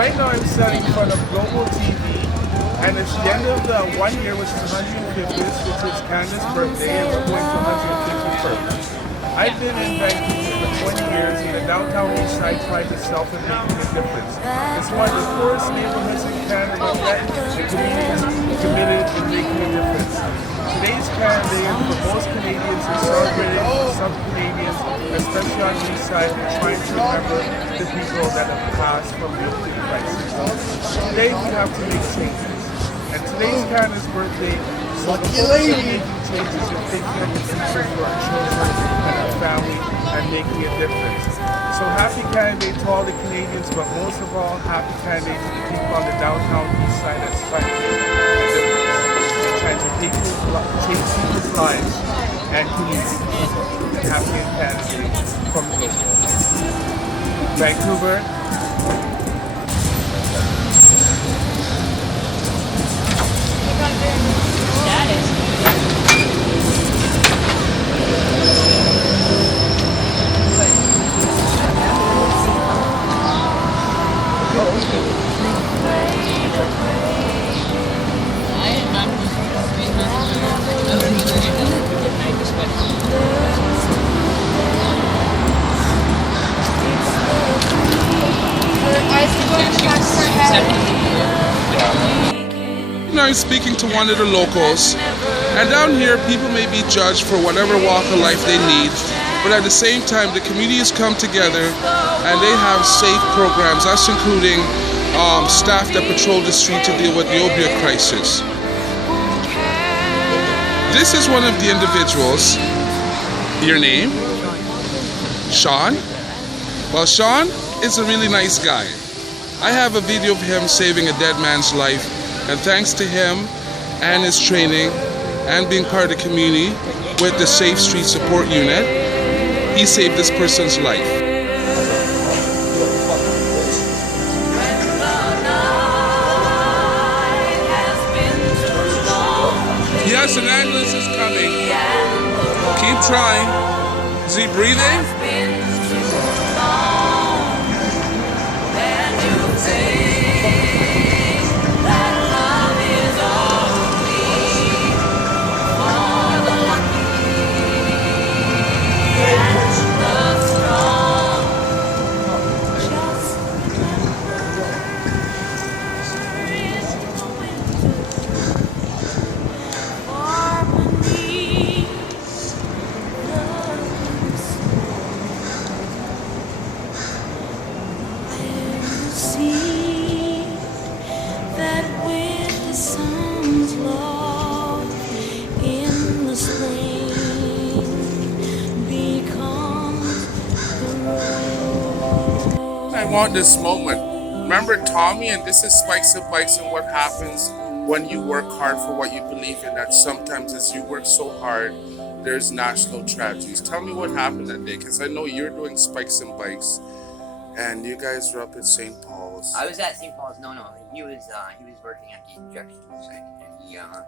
right now I'm standing in front of Global TV, and it's the end of the 1 year, which is 150th, which is Canada's birthday, and we're going to 151st. I've been in Vancouver for 20 years in the downtown east side trying to self and making a difference. It's one of the poorest neighborhoods in Canada, yet the community is committed to making a difference. Today's Canada Day for most Canadians is celebrating, for some Canadians, especially on the east side, are trying to remember the people that have passed from the opioid crisis. Today we have to make changes. And today's Canada's birthday, so the focus on making changes and thinking of the future for our children and our family and making a difference. So happy Canada Day to all the Canadians, but most of all, happy Canada Day to the people on the downtown east side that's trying to make a difference and trying to change people's lives and communities. And happy Canada Day from Global. Vancouver. I'm speaking to one of the locals, and down here people may be judged for whatever walk of life they need, but at the same time the communities come together and they have safe programs. That's including staff that patrol the street to deal with the opioid crisis. This is one of the individuals. Your name? Sean? Well, Sean is a really nice guy. I have a video of him saving a dead man's life, and thanks to him and his training and being part of the community with the Safe Street Support Unit, he saved this person's life. Yes, an ambulance is coming. Keep trying. Is he breathing? I want this moment. Remember Tommy, and this is Spikes and Bikes, and what happens when you work hard for what you believe in, that sometimes as you work so hard, there's national tragedies. Tell me what happened that day, because I know you're doing Spikes and Bikes, and you guys were up at St. Paul's. I was at St. Paul's. No, he was working at the injection site, and he I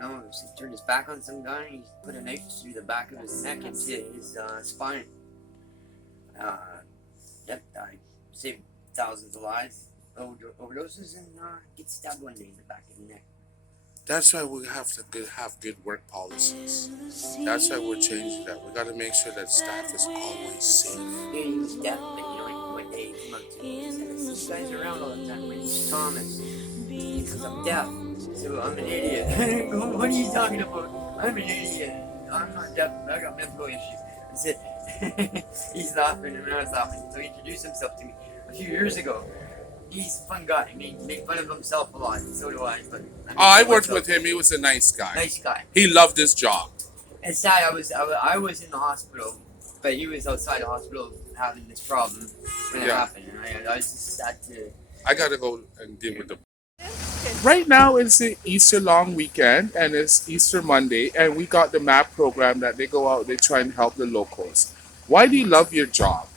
don't know, he turned his back on some guy, and he put a knife through the back of his neck into his spine. Yep, I saved thousands of lives, overdoses, and get stabbed one day in the back of the neck. That's why we have to have good work policies. That's why we're changing that. We got to make sure that staff is always safe. Yeah, he was deaf, but one day he came up to me and said, "These guys are around all the time. My name's Thomas. Because I'm deaf, so I'm an idiot." What are you talking about? I'm an idiot. I'm not deaf, but I got mental issues. I said, he's laughing and I was laughing. So he introduced himself to me a few years ago. He's a fun guy. I mean, he makes fun of himself a lot, and so do I. But I worked with him. He was a nice guy. Nice guy. He loved his job. It's sad. I was in the hospital, but he was outside the hospital having this problem when it happened, and I was just sad to. I gotta go and deal with the. Right now it's the Easter long weekend, and it's Easter Monday, and we got the MAP program that they go out, they try and help the locals. Why do you love your job?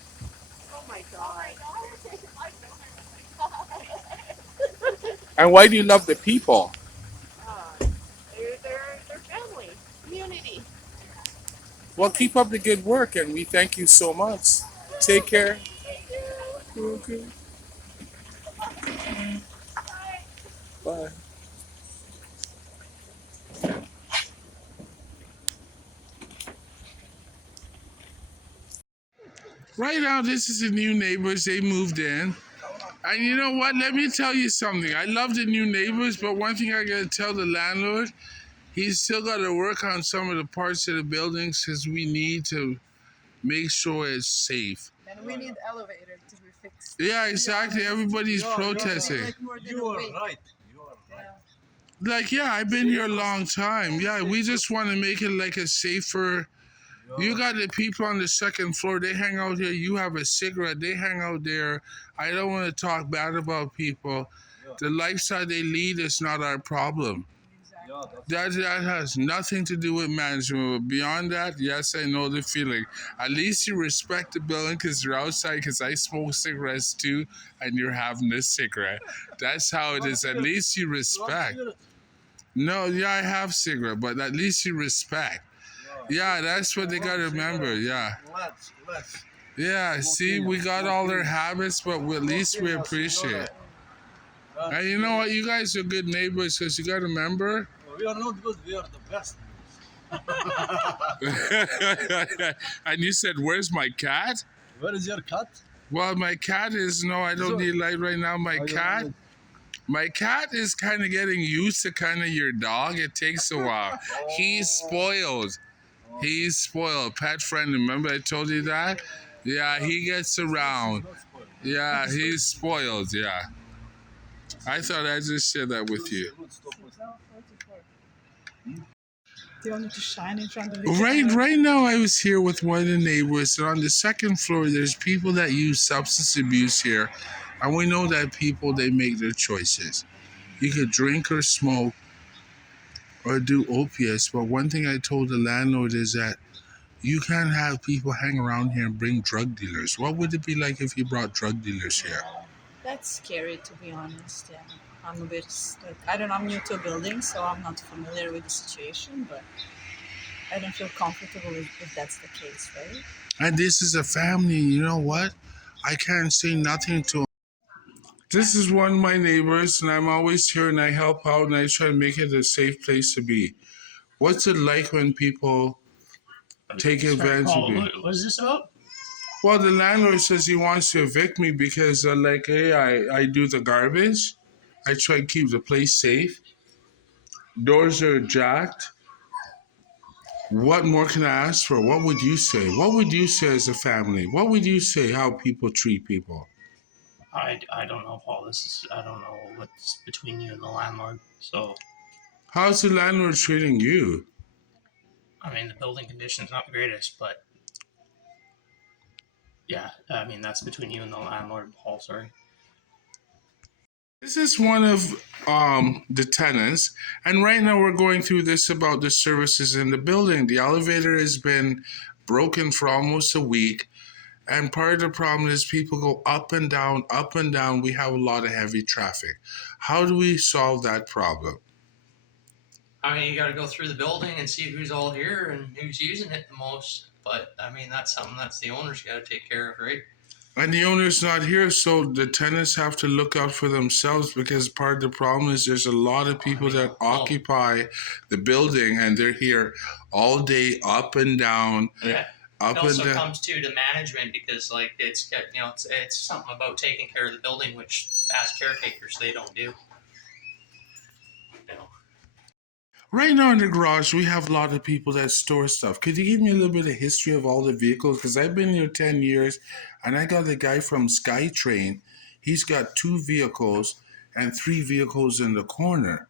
Oh my God. And why do you love the people? They're family, community. Well, keep up the good work, and we thank you so much. Take care. Thank you. Okay. Bye. Right now, this is the new neighbors. They moved in. And you know what? Let me tell you something. I love the new neighbors, but one thing I gotta tell the landlord, he's still gotta work on some of the parts of the buildings because we need to make sure it's safe. And we need elevator to be fixed. Yeah, exactly. Everybody's protesting. Like more than You a are week. right. You are right. Like, yeah, I've been here a long time. Yeah, we just want to make it like a safer. You got the people on the second floor. They hang out here. You have a cigarette. They hang out there. I don't want to talk bad about people. The lifestyle they lead is not our problem. Yeah, that's That has nothing to do with management. But beyond that, yes, I know the feeling. At least you respect the building because you're outside. Because I smoke cigarettes too, and you're having a cigarette. That's how it is. At least you respect. No, yeah, I have cigarette, but at least you respect. Yeah, that's what they gotta remember. Yeah, let's. yeah. See, we got all their habits, but at least we appreciate it. And you know what? You guys are good neighbors because you gotta remember. We are not good. We are the best. And you said, "Where's my cat?" Where is your cat? Well, my cat is no. I don't need light right now. My cat is kind of getting used to kind of your dog. It takes a while. He's spoiled. He's spoiled. Pet friendly. Remember I told you that? Yeah, he gets around. Yeah, he's spoiled. Yeah. I thought I'd just share that with you. Do you want me to shine in front of the Right now I was here with one of the neighbors, and on the second floor there's people that use substance abuse here. And we know that people, they make their choices. You could drink or smoke or do opiates, but one thing I told the landlord is that you can't have people hang around here and bring drug dealers. What would it be like if you brought drug dealers here? That's scary, to be honest. Yeah, I'm a bit like, I don't know. I'm new to a building, so I'm not familiar with the situation, but I don't feel comfortable if that's the case, right? And this is a family, you know what? I can't say nothing to them. This is one of my neighbors, and I'm always here and I help out and I try to make it a safe place to be. What's it like when people take advantage of you? What is this about? Well, the landlord says he wants to evict me because, hey, I do the garbage. I try to keep the place safe. Doors are jacked. What more can I ask for? What would you say? What would you say as a family? What would you say how people treat people? I don't know, Paul. I don't know what's between you and the landlord. So, How's the landlord treating you? I mean, the building condition's not the greatest, but yeah, I mean, that's between you and the landlord, Paul. Sorry. This is one of the tenants, and right now we're going through this about the services in the building. The elevator has been broken for almost a week, and part of the problem is people go up and down, up and down. We have a lot of heavy traffic. How do we solve that problem? I mean, you got to go through the building and see who's all here and who's using it the most. But I mean, that's something that's the owner's got to take care of, right? And the owner's not here, so the tenants have to look out for themselves because part of the problem is there's a lot of people that occupy the building and they're here all day, up and down. Yeah. Up It and also down. comes to the management because, like, it's something about taking care of the building, which as caretakers they don't do. You know. Right now in the garage, we have a lot of people that store stuff. Could you give me a little bit of history of all the vehicles? Because I've been here 10 years, and I got a guy from SkyTrain. He's got 2 vehicles and 3 vehicles in the corner.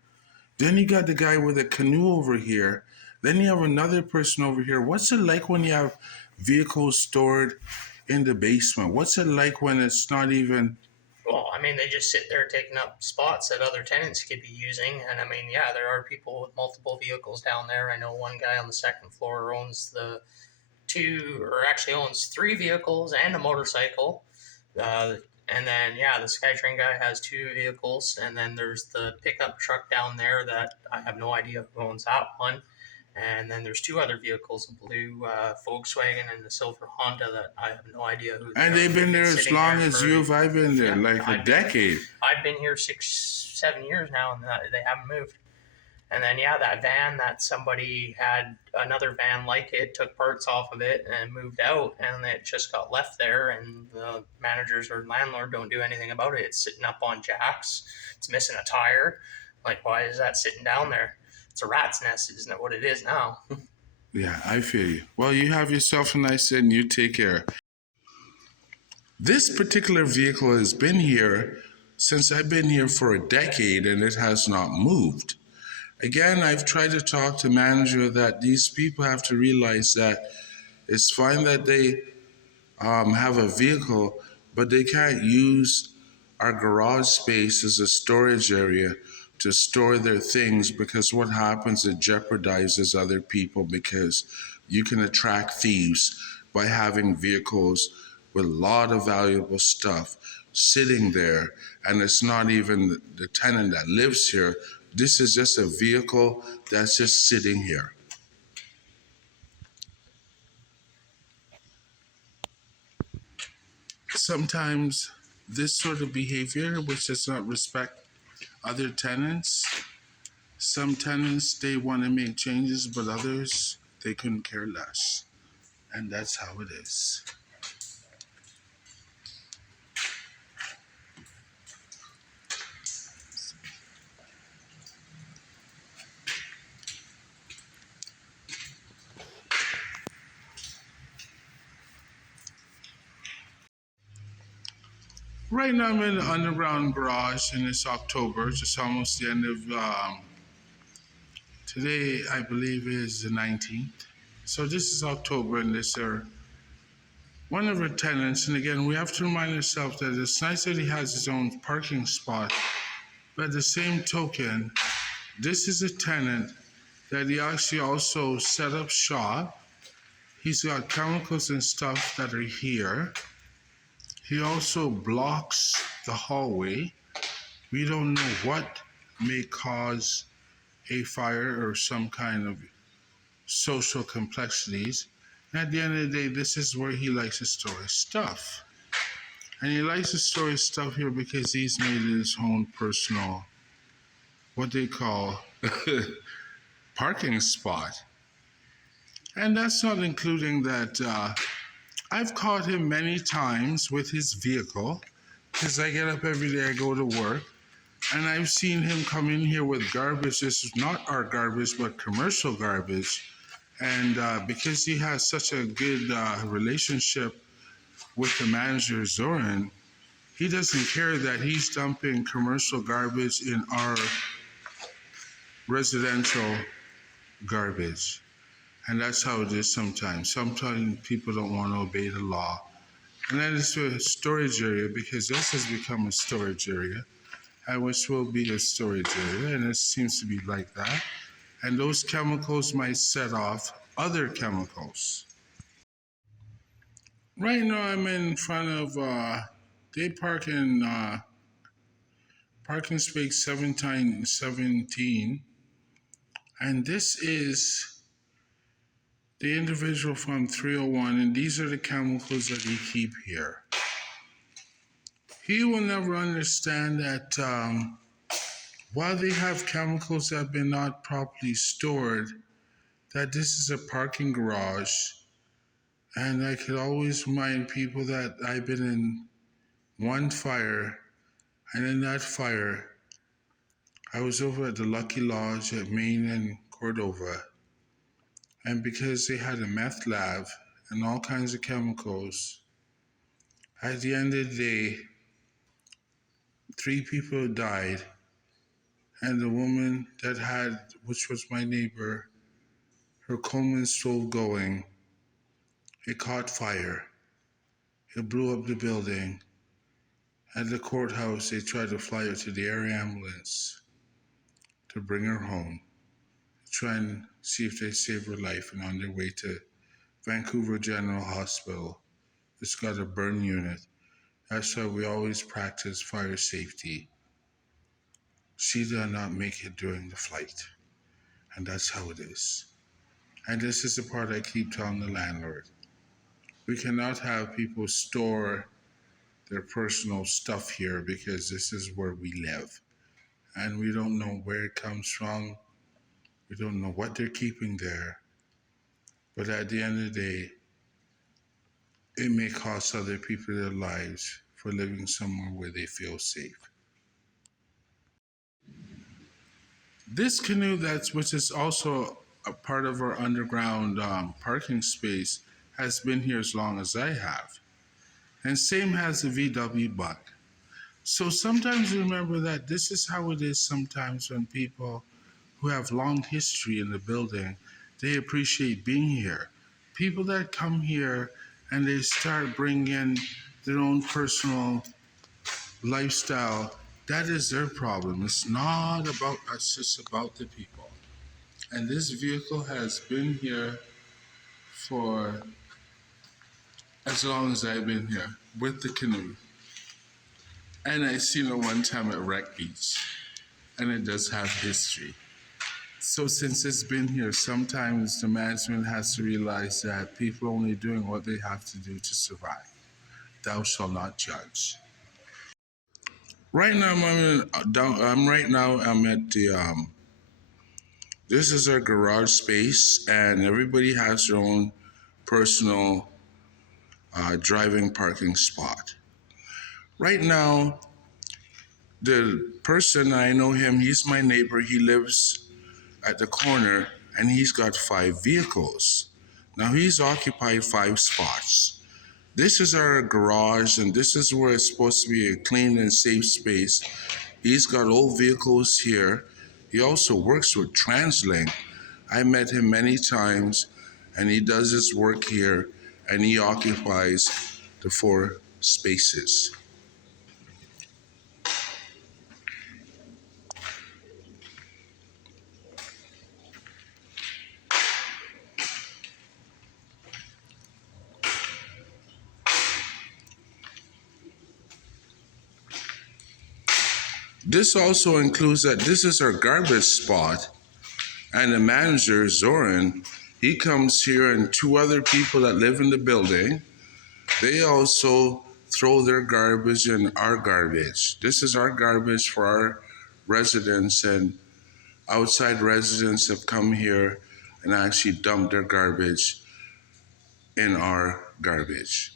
Then you got the guy with a canoe over here. Then you have another person over here. What's it like when you have vehicles stored in the basement? What's it like when it's not even... Well, I mean, they just sit there taking up spots that other tenants could be using. And I mean, yeah, there are people with multiple vehicles down there. I know one guy on the second floor owns owns 3 vehicles and a motorcycle. And then, yeah, the SkyTrain guy has 2 vehicles. And then there's the pickup truck down there that I have no idea who owns that one. And then there's 2 other vehicles, a blue Volkswagen and a silver Honda that I have no idea who. And they've been there as long as you have. I've been there, like a decade. I've been here 6-7 years now, and they haven't moved. And then yeah, that van that somebody had another van like it, took parts off of it and moved out, and it just got left there, and the managers or landlord don't do anything about it. It's sitting up on jacks. It's missing a tire. Like, why is that sitting down there? It's a rat's nest, isn't it? What it is now. Yeah, I feel you. Well, you have yourself a nice day and you take care. This particular vehicle has been here since I've been here for a decade and it has not moved. Again, I've tried to talk to manager that these people have to realize that it's fine that they have a vehicle, but they can't use our garage space as a storage area to store their things, because what happens, it jeopardizes other people, because you can attract thieves by having vehicles with a lot of valuable stuff sitting there, and it's not even the tenant that lives here. This is just a vehicle that's just sitting here. Sometimes this sort of behavior, which does not respect other tenants, some tenants, they want to make changes, but others, they couldn't care less. And that's how it is. Right now I'm in the underground garage, and it's October, just almost the end of, today I believe is the 19th. So this is October, and this are one of our tenants. And again, we have to remind ourselves that it's nice that he has his own parking spot, but at the same token, this is a tenant that he actually also set up shop. He's got chemicals and stuff that are here. He also blocks the hallway. We don't know what may cause a fire or some kind of social complexities. And at the end of the day, this is where he likes to store his stuff. And he likes to store his stuff here because he's made it his own personal, what they call parking spot. And that's not including that I've caught him many times with his vehicle, because I get up every day, I go to work, and I've seen him come in here with garbage. This is not our garbage, but commercial garbage. And because he has such a good relationship with the manager, Zoran, he doesn't care that he's dumping commercial garbage in our residential garbage. And that's how it is sometimes. Sometimes people don't want to obey the law. And that is a storage area, because this has become a storage area, and which will be a storage area, and it seems to be like that. And those chemicals might set off other chemicals. Right now I'm in front of, they park in parking space 17, and this is the individual from 301, and these are the chemicals that he keep here. He will never understand that while they have chemicals that have been not properly stored, that this is a parking garage. And I could always remind people that I've been in one fire, and in that fire, I was over at the Lucky Lodge at Maine and Cordova. And because they had a meth lab and all kinds of chemicals, at the end of the day, 3 people died. And the woman that had, which was my neighbor, her Coleman stove going, it caught fire. It blew up the building. At the courthouse, they tried to fly her to the air ambulance to bring her home, try and see if they save her life, and on their way to Vancouver General Hospital, it's got a burn unit. That's why we always practice fire safety. She did not make it during the flight, and that's how it is. And this is the part I keep telling the landlord. We cannot have people store their personal stuff here because this is where we live. And we don't know where it comes from. We don't know what they're keeping there. But at the end of the day, it may cost other people their lives for living somewhere where they feel safe. This canoe, which is also a part of our underground parking space, has been here as long as I have. And same has the VW bug. So sometimes remember that this is how it is sometimes when people who have long history in the building, they appreciate being here. People that come here and they start bringing in their own personal lifestyle, that is their problem. It's not about us, it's about the people. And this vehicle has been here for as long as I've been here with the canoe. And I seen it one time at Wreck Beach, and it does have history. So since it's been here, sometimes the management has to realize that people are only doing what they have to do to survive. Thou shalt not judge. Right now, I'm at the. This is our garage space, and everybody has their own personal driving parking spot. Right now, the person, I know him, he's my neighbor, he lives at the corner, and he's got 5 vehicles. Now he's occupied 5 spots. This is our garage, and this is where it's supposed to be a clean and safe space. He's got old vehicles here. He also works with TransLink. I met him many times, and he does his work here, and he occupies the 4 spaces. This also includes that this is our garbage spot, and the manager, Zoran, he comes here, and 2 other people that live in the building, they also throw their garbage in our garbage. This is our garbage for our residents, and outside residents have come here and actually dumped their garbage in our garbage.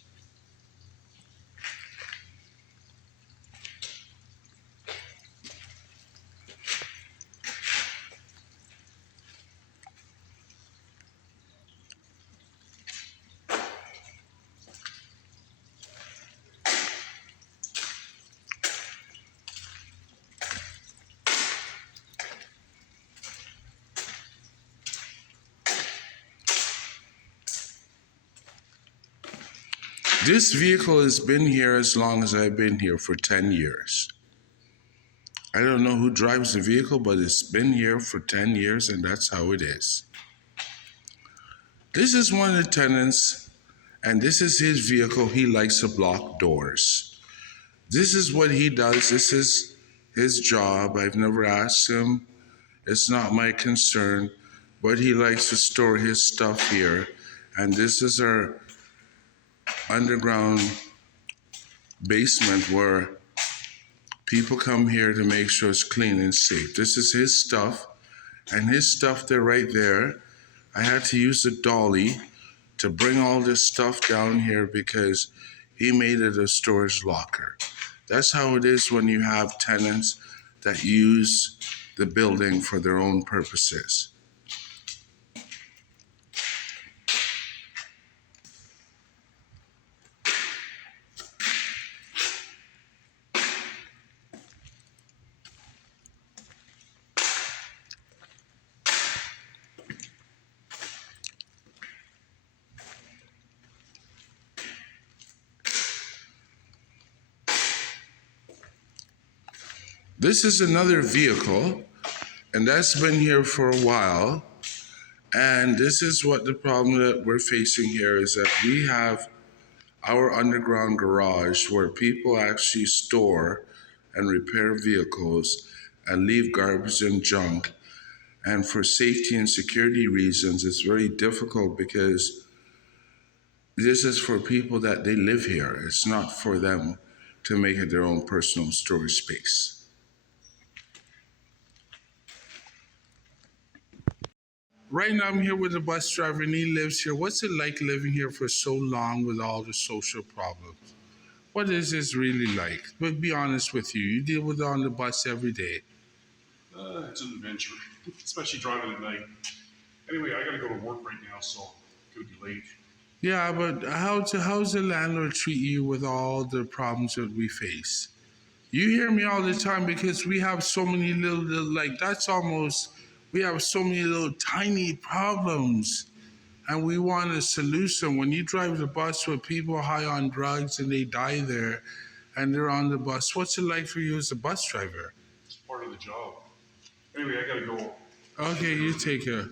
This vehicle has been here as long as I've been here, for 10 years. I don't know who drives the vehicle, but it's been here for 10 years, and that's how it is. This is one of the tenants, and this is his vehicle. He likes to block doors. This is what he does. This is his job. I've never asked him. It's not my concern, but he likes to store his stuff here. And this is our underground basement where people come here to make sure it's clean and safe. This is his stuff, and his stuff, they're right there. I had to use the dolly to bring all this stuff down here because he made it a storage locker. That's how it is when you have tenants that use the building for their own purposes. This is another vehicle, and that's been here for a while. And this is what the problem that we're facing here is, that we have our underground garage where people actually store and repair vehicles and leave garbage and junk. And for safety and security reasons, it's very difficult because this is for people that they live here. It's not for them to make it their own personal storage space. Right now I'm here with a bus driver and he lives here. What's it like living here for so long with all the social problems? What is this really like? But be honest with you, you deal with it on the bus every day. It's an adventure, especially driving at night. Anyway, I gotta go to work right now, so I'm gonna be late. Yeah, but how's the landlord treat you with all the problems that we face? You hear me all the time because we have so many little we have so many little tiny problems and we want a solution. When you drive the bus with people high on drugs and they die there and they're on the bus, what's it like for you as a bus driver? It's part of the job. Anyway, I gotta go. Okay, you take care.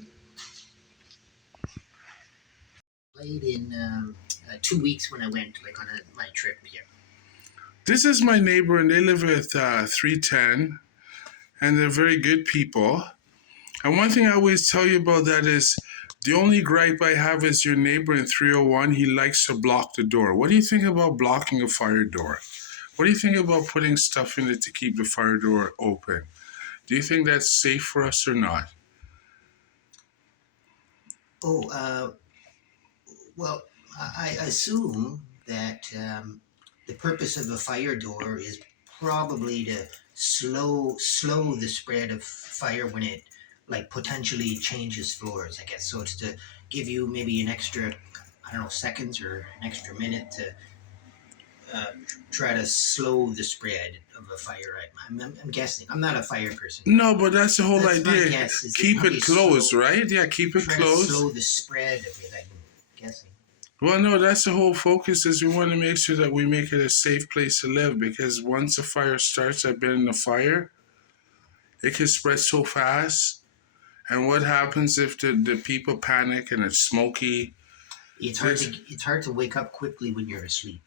Played in 2 weeks when I went like on my trip here. This is my neighbor and they live at 310 and they're very good people. And one thing I always tell you about that is the only gripe I have is your neighbor in 301, he likes to block the door. What do you think about blocking a fire door? What do you think about putting stuff in it to keep the fire door open? Do you think that's safe for us or not? Well, I assume that the purpose of a fire door is probably to slow the spread of fire when it like potentially changes floors, I guess. So it's to give you maybe an extra, I don't know, seconds or an extra minute to try to slow the spread of a fire. I'm guessing. I'm not a fire person. No, but that's the whole That's my idea. guess, is Keep probably it closed, slow- right? Yeah, keep it Try to closed. slow the spread of it, I'm guessing. Well, no, that's the whole focus is we want to make sure that we make it a safe place to live because once a fire starts, I've been in a fire, it can spread so fast. And what happens if the people panic and it's smoky? It's hard to wake up quickly when you're asleep.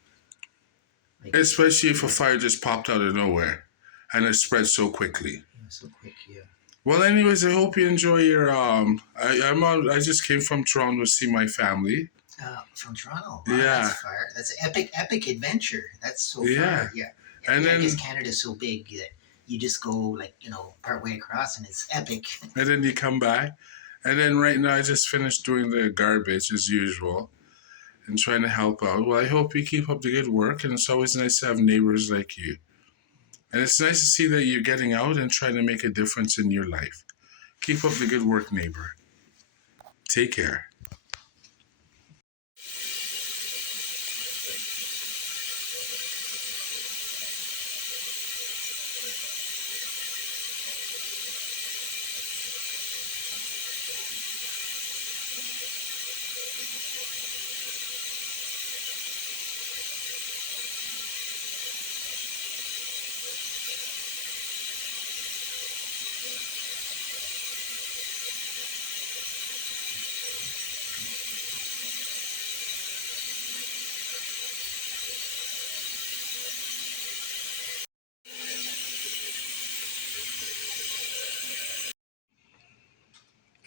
Like, Especially if a fire just popped out of nowhere and it spreads so quickly. yeah, so quick, yeah. Well, anyways, I hope you enjoy your I just came from Toronto to see my family. From Toronto. Wow, Yeah. That's far. That's an epic adventure. That's so Yeah. far. Yeah. And I then guess Canada's so big that you just go like, part way across and it's epic. and then you come back. And then right now I just finished doing the garbage as usual and trying to help out. Well, I hope you keep up the good work and it's always nice to have neighbors like you. And it's nice to see that you're getting out and trying to make a difference in your life. Keep up the good work, neighbor. Take care.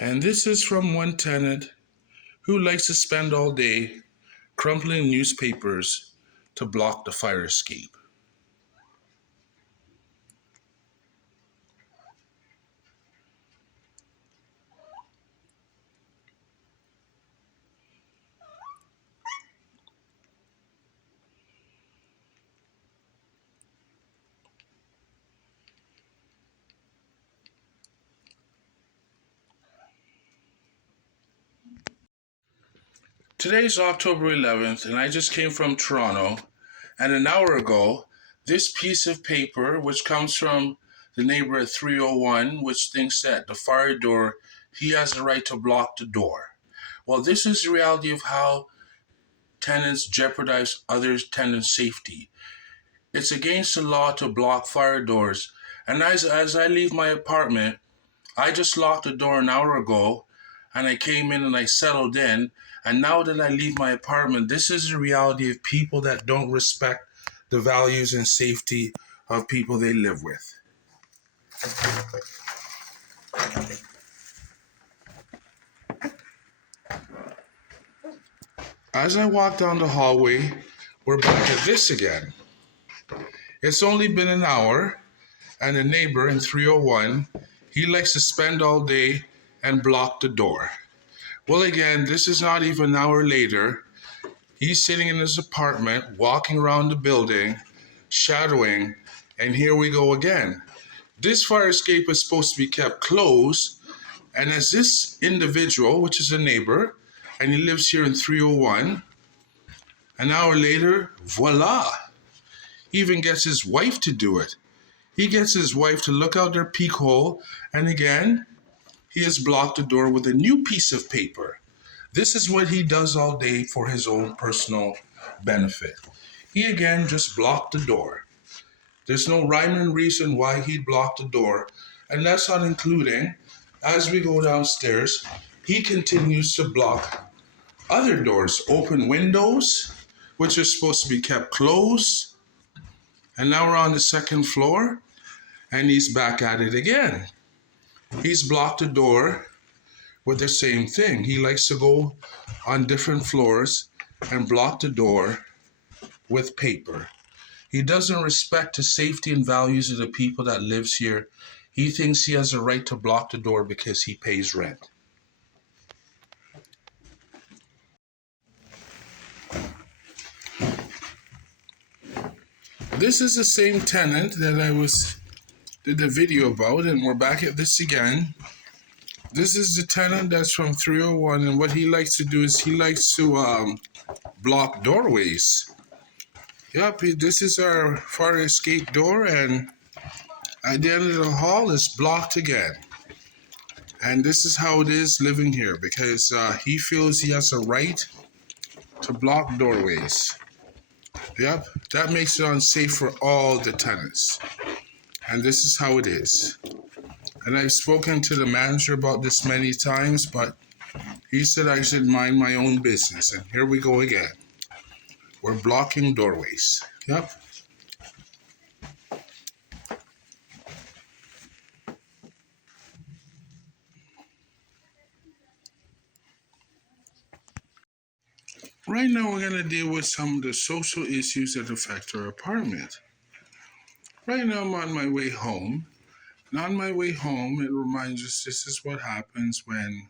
And this is from one tenant who likes to spend all day crumpling newspapers to block the fire escape. Today's October 11th, and I just came from Toronto. And an hour ago, this piece of paper, which comes from the neighbor at 301, which thinks that the fire door, he has the right to block the door. Well, this is the reality of how tenants jeopardize other tenants' safety. It's against the law to block fire doors. And as I leave my apartment, I just locked the door an hour ago, and I came in and I settled in. And now that I leave my apartment, this is the reality of people that don't respect the values and safety of people they live with. As I walk down the hallway, we're back at this again. It's only been an hour, and a neighbor in 301, he likes to spend all day and block the door. Well, again, this is not even an hour later. He's sitting in his apartment, walking around the building, shadowing, and here we go again. This fire escape is supposed to be kept closed, and as this individual, which is a neighbor, and he lives here in 301, an hour later, voila, he even gets his wife to do it. He gets his wife to look out their peek hole, and again, he has blocked the door with a new piece of paper. This is what he does all day for his own personal benefit. He again just blocked the door. There's no rhyme and reason why he blocked the door, and that's not including, as we go downstairs, he continues to block other doors, open windows, which are supposed to be kept closed, and now we're on the second floor, and he's back at it again. He's blocked the door with the same thing. He likes to go on different floors and block the door with paper. He doesn't respect the safety and values of the people that lives here. He thinks he has a right to block the door because he pays rent. This is the same tenant that I did the video about, and we're back at this again. This is the tenant that's from 301, and what he likes to do is he likes to block doorways. Yep, this is our fire escape door, and at the end of the hall is blocked again. And this is how it is living here, because he feels he has a right to block doorways. Yep, that makes it unsafe for all the tenants. And this is how it is. And I've spoken to the manager about this many times, but he said I should mind my own business. And here we go again. We're blocking doorways. Yep. Right now we're going to deal with some of the social issues that affect our apartment. Right now I'm on my way home. And on my way home, it reminds us this is what happens when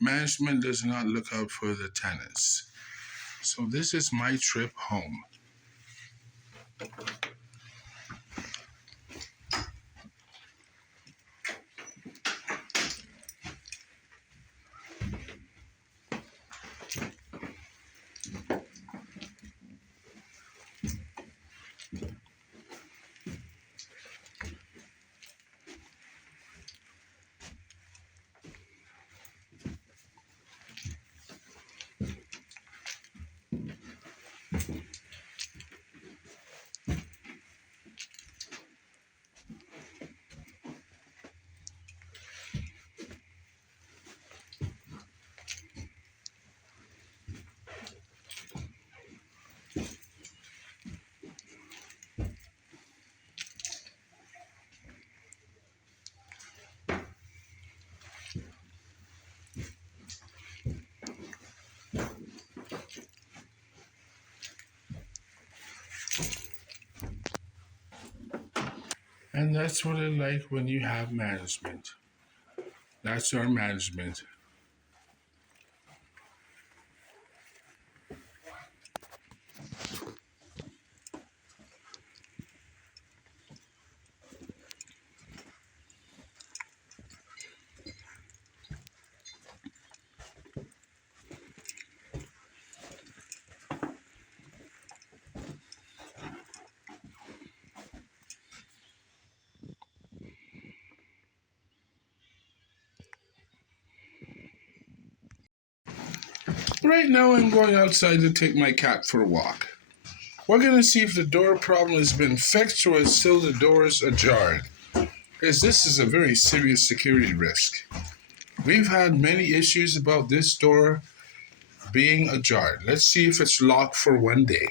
management does not look out for the tenants. So this is my trip home. And that's what I like when you have management. That's our management. Right now I'm going outside to take my cat for a walk. We're going to see if the door problem has been fixed or is still the doors ajar. Because this is a very serious security risk. We've had many issues about this door being ajar. Let's see if it's locked for one day.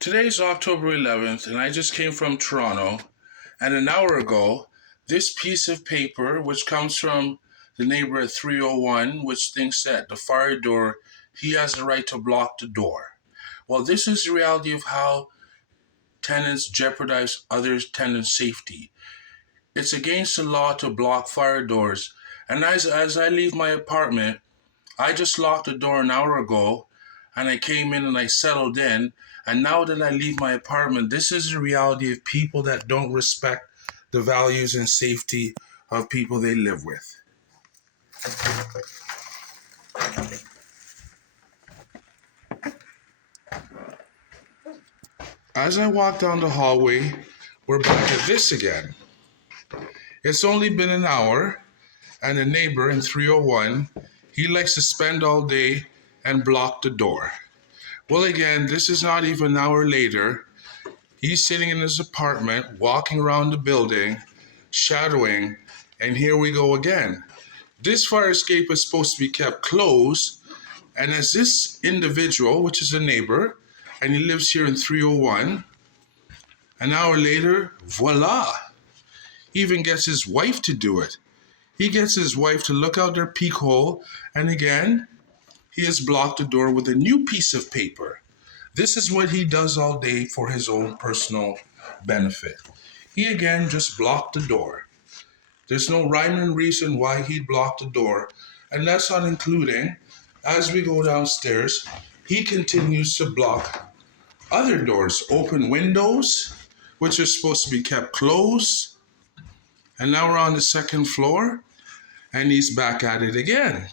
Today's October 11th, and I just came from Toronto. And an hour ago, this piece of paper, which comes from the neighbor at 301, which thinks that the fire door, he has the right to block the door. Well, this is the reality of how tenants jeopardize other tenants' safety. It's against the law to block fire doors. And as I leave my apartment, I just locked the door an hour ago and I came in and I settled in. And now that I leave my apartment, this is the reality of people that don't respect the values and safety of people they live with. As I walk down the hallway, we're back at this again. It's only been an hour, and a neighbor in 301, he likes to spend all day and block the door. Well, again, this is not even an hour later. He's sitting in his apartment, walking around the building, shadowing, and here we go again. This fire escape is supposed to be kept closed, and as this individual, which is a neighbor, and he lives here in 301, an hour later, voila, he even gets his wife to do it. He gets his wife to look out their peek hole, and again, he has blocked the door with a new piece of paper. This is what he does all day for his own personal benefit. He again just blocked the door. There's no rhyme and reason why he'd block the door, and that's not including, as we go downstairs, he continues to block other doors, open windows, which are supposed to be kept closed. And now we're on the second floor, and he's back at it again.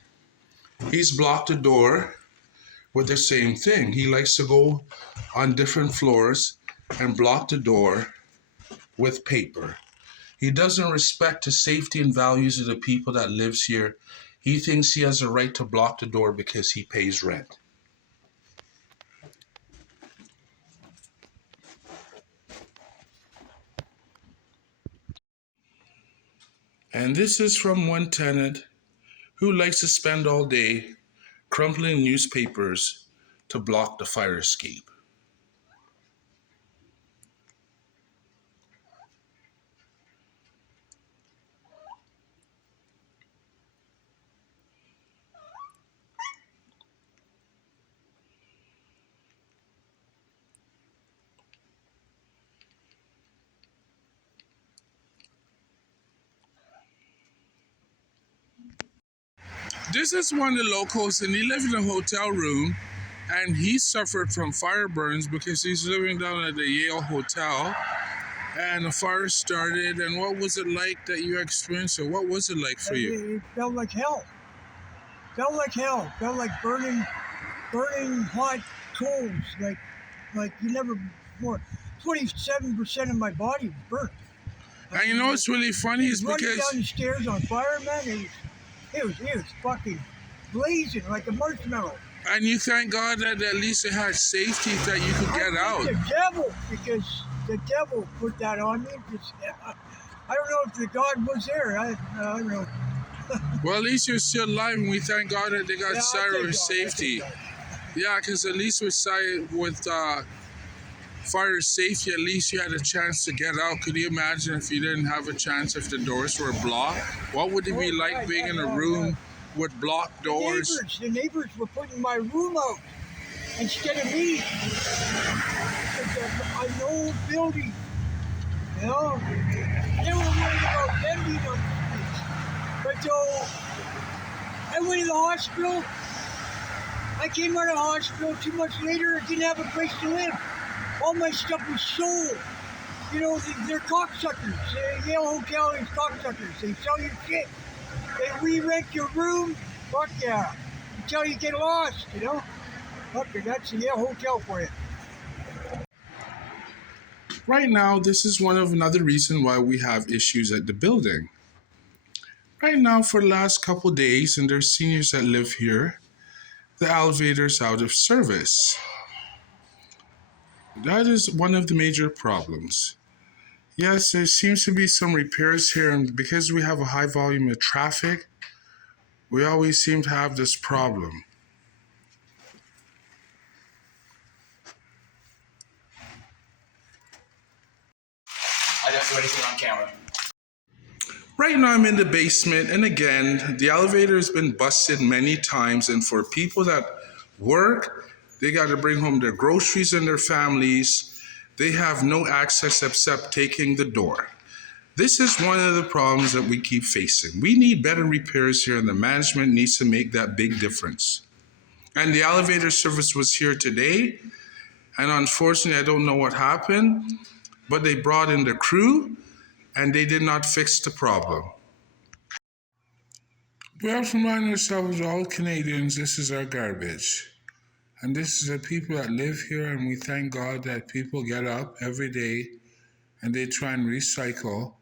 He's blocked the door with the same thing. He likes to go on different floors and block the door with paper. He doesn't respect the safety and values of the people that lives here. He thinks he has a right to block the door because he pays rent. And this is from one tenant who likes to spend all day crumpling newspapers to block the fire escape. This is one of the locals, and he lived in a hotel room, and he suffered from fire burns because he's living down at the Yale Hotel, and the fire started. And what was it like that you experienced it? What was it like for you? It felt like hell. Felt like hell. Felt like burning hot coals, like you never before. 27% of my body was burnt. And you know what's really funny is running because down the stairs on fire, man. It was fucking blazing like a marshmallow. And you thank God that at least it had safety that you could get out. The devil, because the devil put that on me. I don't know if the God was there. I don't know. Well, at least you're still alive, and we thank God that they got started with safety. Yeah, because at least with fire safety, at least you had a chance to get out. Could you imagine if you didn't have a chance, if the doors were blocked? What would it be like being in a room with blocked doors? The neighbors were putting my room out instead of me. It's an old building, you know. They were worried about them being on the streets. But so I went to the hospital. I came out of the hospital 2 months later. I didn't have a place to live. All my stuff was sold. You know, they're cocksuckers. Yale Hotel is cocksuckers. They sell your shit. They re-rent your room. Fuck yeah. Until you get lost, you know? Fuck it, that's the Yale Hotel for you. Right now, this is another reason why we have issues at the building. Right now, for the last couple of days, and there's seniors that live here, the elevator's out of service. That is one of the major problems. Yes, there seems to be some repairs here, and because we have a high volume of traffic, we always seem to have this problem. I don't do anything on camera. Right now I'm in the basement, and again, the elevator has been busted many times, and for people that work, they got to bring home their groceries and their families. They have no access except taking the door. This is one of the problems that we keep facing. We need better repairs here, and the management needs to make that big difference. And the elevator service was here today, and unfortunately, I don't know what happened, but they brought in the crew, and they did not fix the problem. We have to remind ourselves, all Canadians, this is our garbage. And this is the people that live here, and we thank God that people get up every day and they try and recycle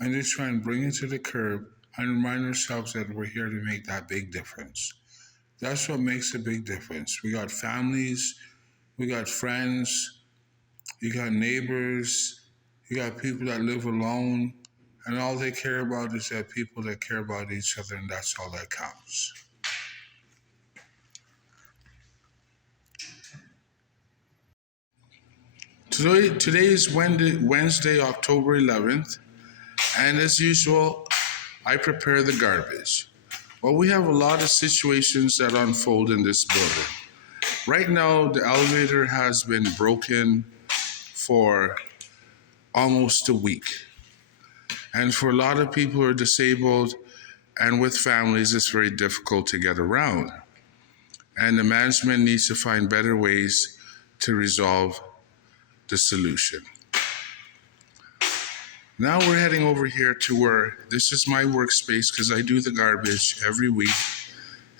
and they try and bring it to the curb and remind ourselves that we're here to make that big difference. That's what makes a big difference. We got families, we got friends, you got neighbors, you got people that live alone, and all they care about is that people that care about each other, and that's all that counts. Today is Wednesday, October 11th, and as usual, I prepare the garbage. Well, we have a lot of situations that unfold in this building. Right now, the elevator has been broken for almost a week. And for a lot of people who are disabled and with families, it's very difficult to get around. And the management needs to find better ways to resolve the solution. Now we're heading over here to where this is my workspace, because I do the garbage every week.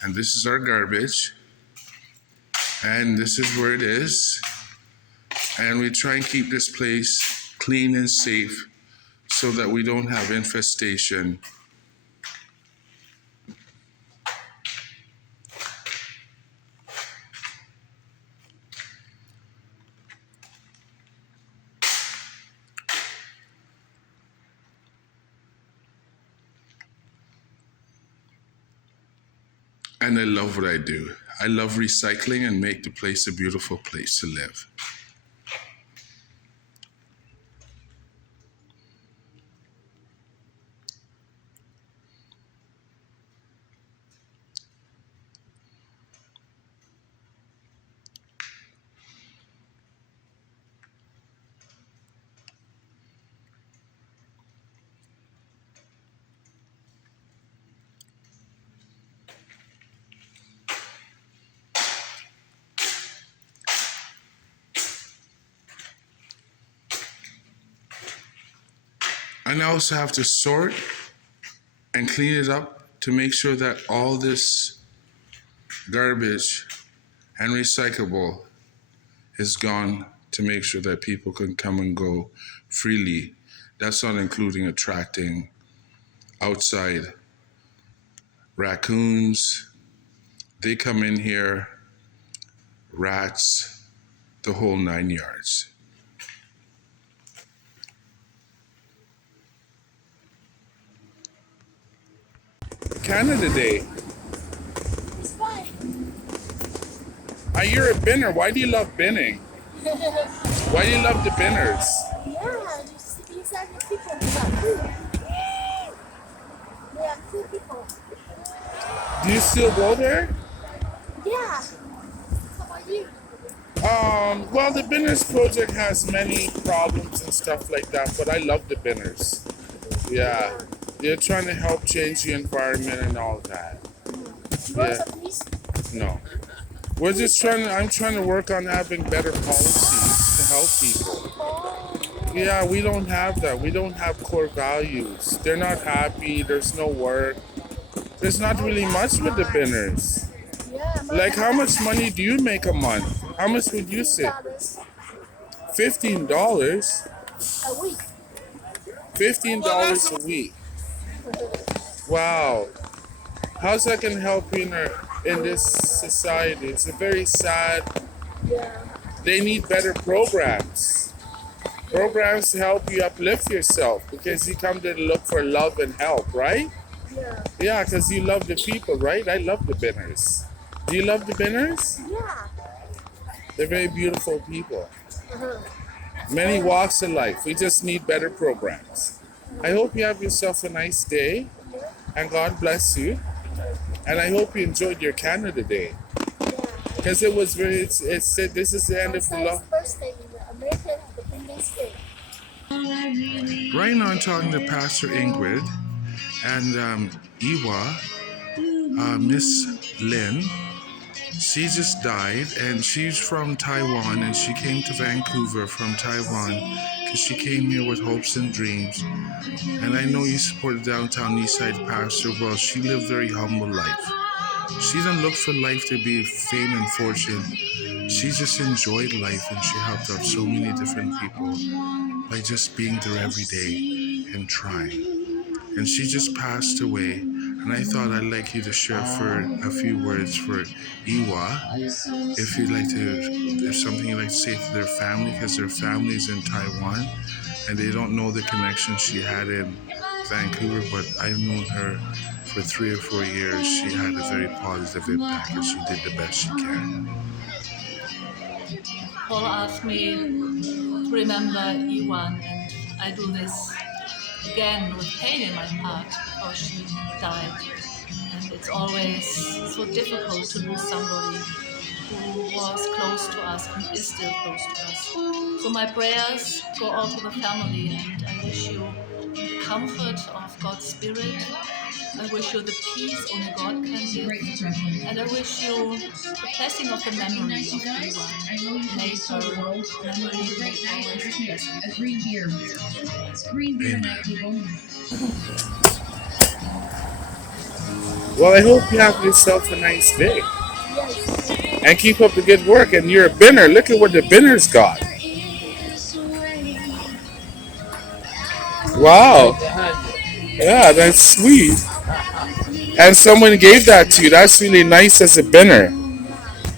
And this is our garbage. And this is where it is. And we try and keep this place clean and safe so that we don't have infestation. And I love what I do. I love recycling and make the place a beautiful place to live. And I also have to sort and clean it up to make sure that all this garbage and recyclable is gone, to make sure that people can come and go freely. That's not including attracting outside raccoons. They come in here, rats, the whole 9 yards. Canada Day. It's fine. You're a binner. Why do you love binning? Why do you love the binners? Yeah, just these are the people who got food. They are cool people. Do you still go there? Yeah. How about you? Well, the Binners project has many problems and stuff like that, but I love the Binners. Yeah. They're trying to help change the environment and all that. Yeah. No. I'm trying to work on having better policies to help people. Yeah, we don't have that. We don't have core values. They're not happy. There's no work. There's not really much with the Binners. Like, how much money do you make a month? How much would you say? $15? A week. $15 a week. Wow. How's that going to help you in this society? It's a very sad. Yeah. They need better programs. Programs to help you uplift yourself, because you come there to look for love and help, right? Yeah. Yeah, because you love the people, right? I love the Binners. Do you love the Binners? Yeah. They're very beautiful people. Many walks of life. We just need better programs. I hope you have yourself a nice day, and God bless you. And I hope you enjoyed your Canada Day, because it was very. It's this is the end of the law. Birthday in the American Independence Day. Right now, I'm talking to Pastor Ingrid and Iwa, Miss Lynn. She just died, and she's from Taiwan, and she came to Vancouver from Taiwan because she came here with hopes and dreams. And I know you support the downtown Eastside pastor. Well, she lived a very humble life. She didn't look for life to be fame and fortune. She just enjoyed life, and she helped out so many different people by just being there every day and trying. And she just passed away. And I thought I'd like you to share for a few words for Iwa. If you'd like to, there's something you'd like to say to their family, because their family's in Taiwan and they don't know the connection she had in Vancouver, but I've known her for 3 or 4 years. She had a very positive impact, and she did the best she can. Paul asked me to remember Iwan, and I do this again with pain in my heart because she died. And it's always so difficult to lose somebody who was close to us and is still close to us. So my prayers go out to the family, and I wish you the comfort of God's Spirit. I wish you the peace only God can give. And I wish you the blessing of the memory of Iwan. May her memory be always blessed. Amen. Well, I hope you have yourself a nice day. And keep up the good work. And you're a binner. Look at what the binner's got. Wow. Yeah, that's sweet. And someone gave that to you. That's really nice as a binner.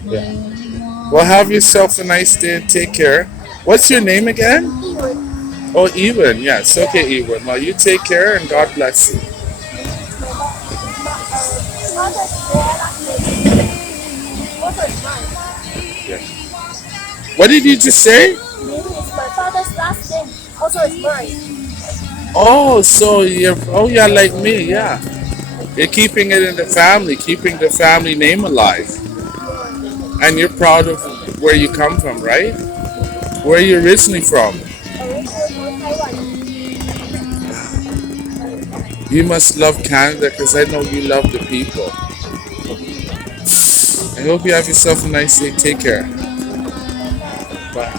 Yeah. Well, have yourself a nice day and take care. What's your name again? Oh, Ewan. Yes. Okay, Ewan. Well, you take care and God bless you. Yeah. What did you just say? Maybe it's my father's last name. Also, it's mine. Oh, so you're yeah, like me, yeah. You're keeping it in the family, keeping the family name alive. And you're proud of where you come from, right? Where are you originally from? You must love Canada, because I know you love the people. I hope you have yourself a nice day. Take care. Bye.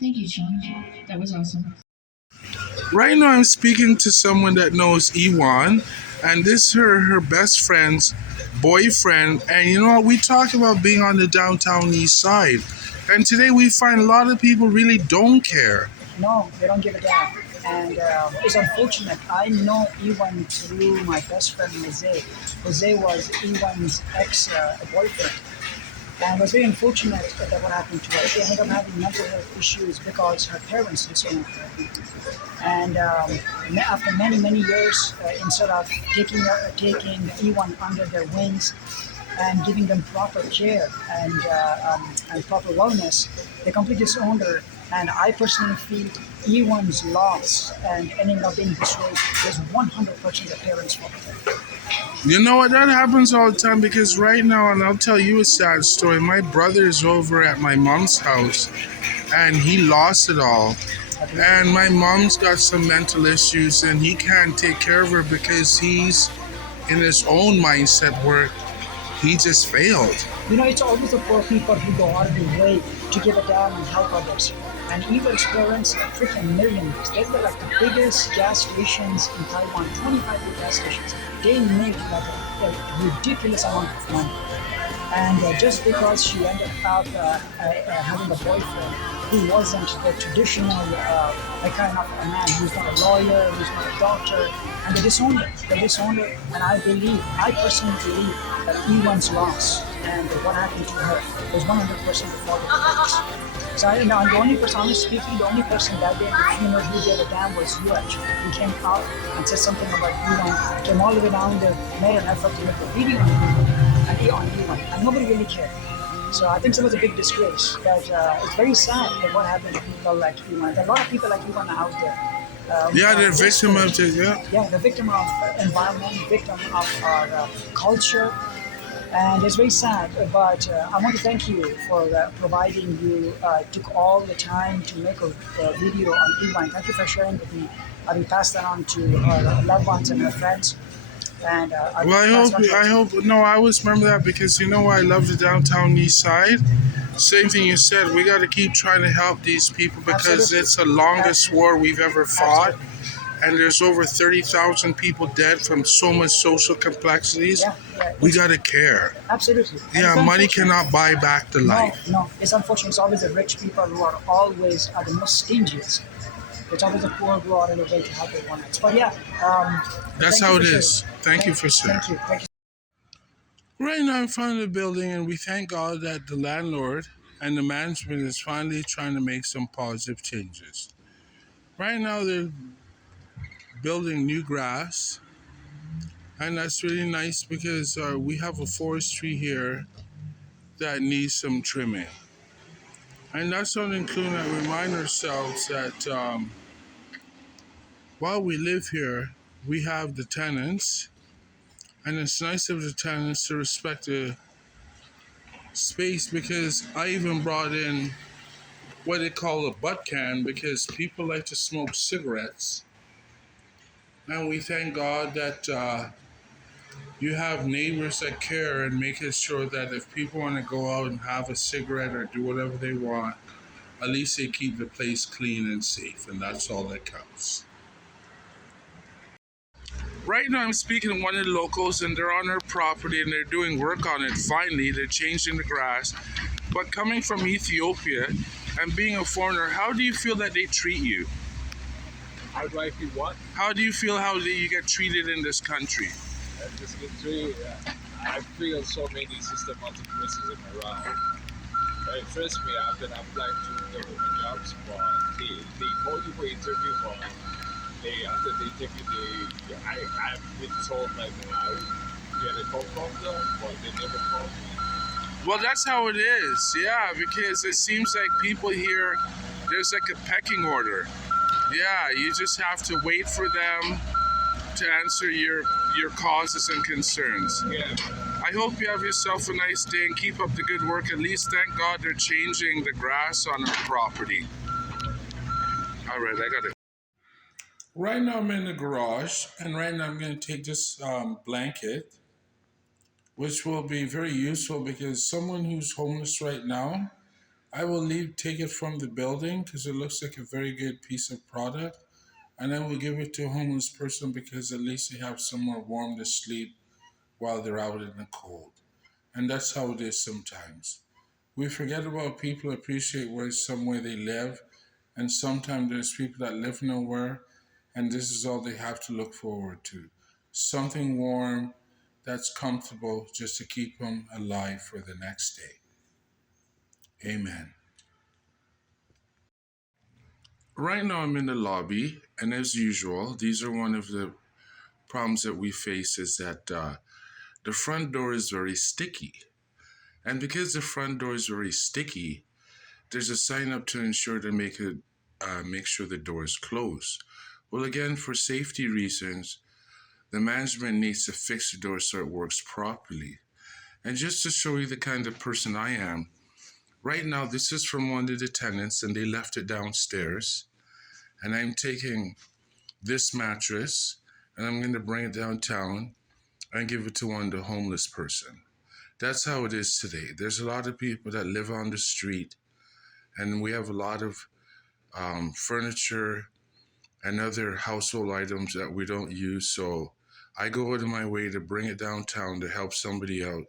Thank you, Sean. That was awesome. Right now, I'm speaking to someone that knows Iwan, and this is her best friend's boyfriend. And you know what? We talked about being on the downtown east side, and today we find a lot of people really don't care. No, they don't give a damn. And it's unfortunate. I know Iwan through my best friend Jose. Jose was Iwan's ex-boyfriend. And it was very unfortunate that what happened to her. She ended up having mental health issues because her parents disowned her. And after many, many years, instead of taking Iwan under their wings and giving them proper care and proper wellness, they completely disowned her. And I personally feel Iwan's loss and ending up being this way is 100% the parents' fault. You know what? That happens all the time, because right now, and I'll tell you a sad story. My brother is over at my mom's house, and he lost it all. And my mom's got some mental issues, and he can't take care of her because he's in his own mindset where he just failed. You know, it's always the poor people who go out of their way to give a damn and help others. And Eva's parents are freaking millionaires. They've got like the biggest gas stations in Taiwan, 25 big gas stations. They make like a ridiculous amount of money. And just because she ended up having a boyfriend he wasn't the traditional kind of a man who's not a lawyer, who's not a doctor, and they disowned it. They disowned it, and I personally believe that Ewan's loss and what happened to her was 100% before the critics. So I, now the only person, honestly speaking, the only person that day at the funeral who gave a damn was you actually. You came out and said something about Ewan, came all the way down there, made an effort to make a video on Ewan, and nobody really cared. So I think it was a big disgrace. That it's very sad that what happened to people like Ewan. There are a lot of people like Ewan out there. Yeah, they're victim of it. Yeah. Yeah, the victim of environment, victim of our culture, and it's very sad. But I want to thank you for providing. You took all the time to make a video on Ewan. Thank you for sharing with me. I will pass that on to our loved ones and our friends. And Well, I hope. No, I always remember that because you know I love the downtown east side. Same thing you said. We got to keep trying to help these people because Absolutely. it's the longest war we've ever fought, Absolutely. and there's over 30,000 people dead from so much social complexities. Yeah, We got to care. absolutely. And Yeah, it's money unfortunate. cannot buy back the No, life. no, it's unfortunate. It's always the rich people who are always the most stingiest. It's always the poor who are in a way to help everyone else. But yeah, That's thank how you it for is. sharing. Thank you for sharing. Thank you. Thank you. Right now in front of the building, and we thank God that the landlord and the management is finally trying to make some positive changes. Right now they're building new grass, and that's really nice because we have a forestry here that needs some trimming. And that's not including that remind ourselves that while we live here, we have the tenants, and it's nice of the tenants to respect the space because I even brought in what they call a butt can because people like to smoke cigarettes. And we thank God that you have neighbors that care and making sure that if people want to go out and have a cigarette or do whatever they want, at least they keep the place clean and safe, and that's all that counts. Right now, I'm speaking to one of the locals, and they're on their property and they're doing work on it. Finally, they're changing the grass. But coming from Ethiopia and being a foreigner, how do you feel that they treat you? How do I feel what? How do you feel how you get treated in this country? In this country, I feel so many systematic racism around. Trust me, I've been applying to government jobs, but they call you for interview, but after the interview, I've been told like I get a call from them, but they never call me. Well, that's how it is, yeah, because it seems like people here, there's like a pecking order. Yeah, you just have to wait for them to answer your causes and concerns. Yeah. I hope you have yourself a nice day and keep up the good work. At least thank God they're changing the grass on our property. All right, I got it. Right now I'm in the garage, and right now I'm going to take this blanket, which will be very useful because someone who's homeless right now, I will take it from the building because it looks like a very good piece of product, and I will give it to a homeless person because at least they have somewhere warm to sleep while they're out in the cold. And that's how it is sometimes. We forget about people appreciate where somewhere they live, and sometimes there's people that live nowhere, and this is all they have to look forward to. Something warm that's comfortable just to keep them alive for the next day. Amen. Right now I'm in the lobby, and as usual, these are one of the problems that we face is that the front door is very sticky. And because the front door is very sticky, there's a sign up to ensure to make sure the door is closed. Well, again, for safety reasons, the management needs to fix the door so it works properly. And just to show you the kind of person I am, right now this is from one of the tenants and they left it downstairs. And I'm taking this mattress and I'm going to bring it downtown and give it to one of the homeless person. That's how it is today. There's a lot of people that live on the street, and we have a lot of furniture and other household items that we don't use. So I go out of my way to bring it downtown to help somebody out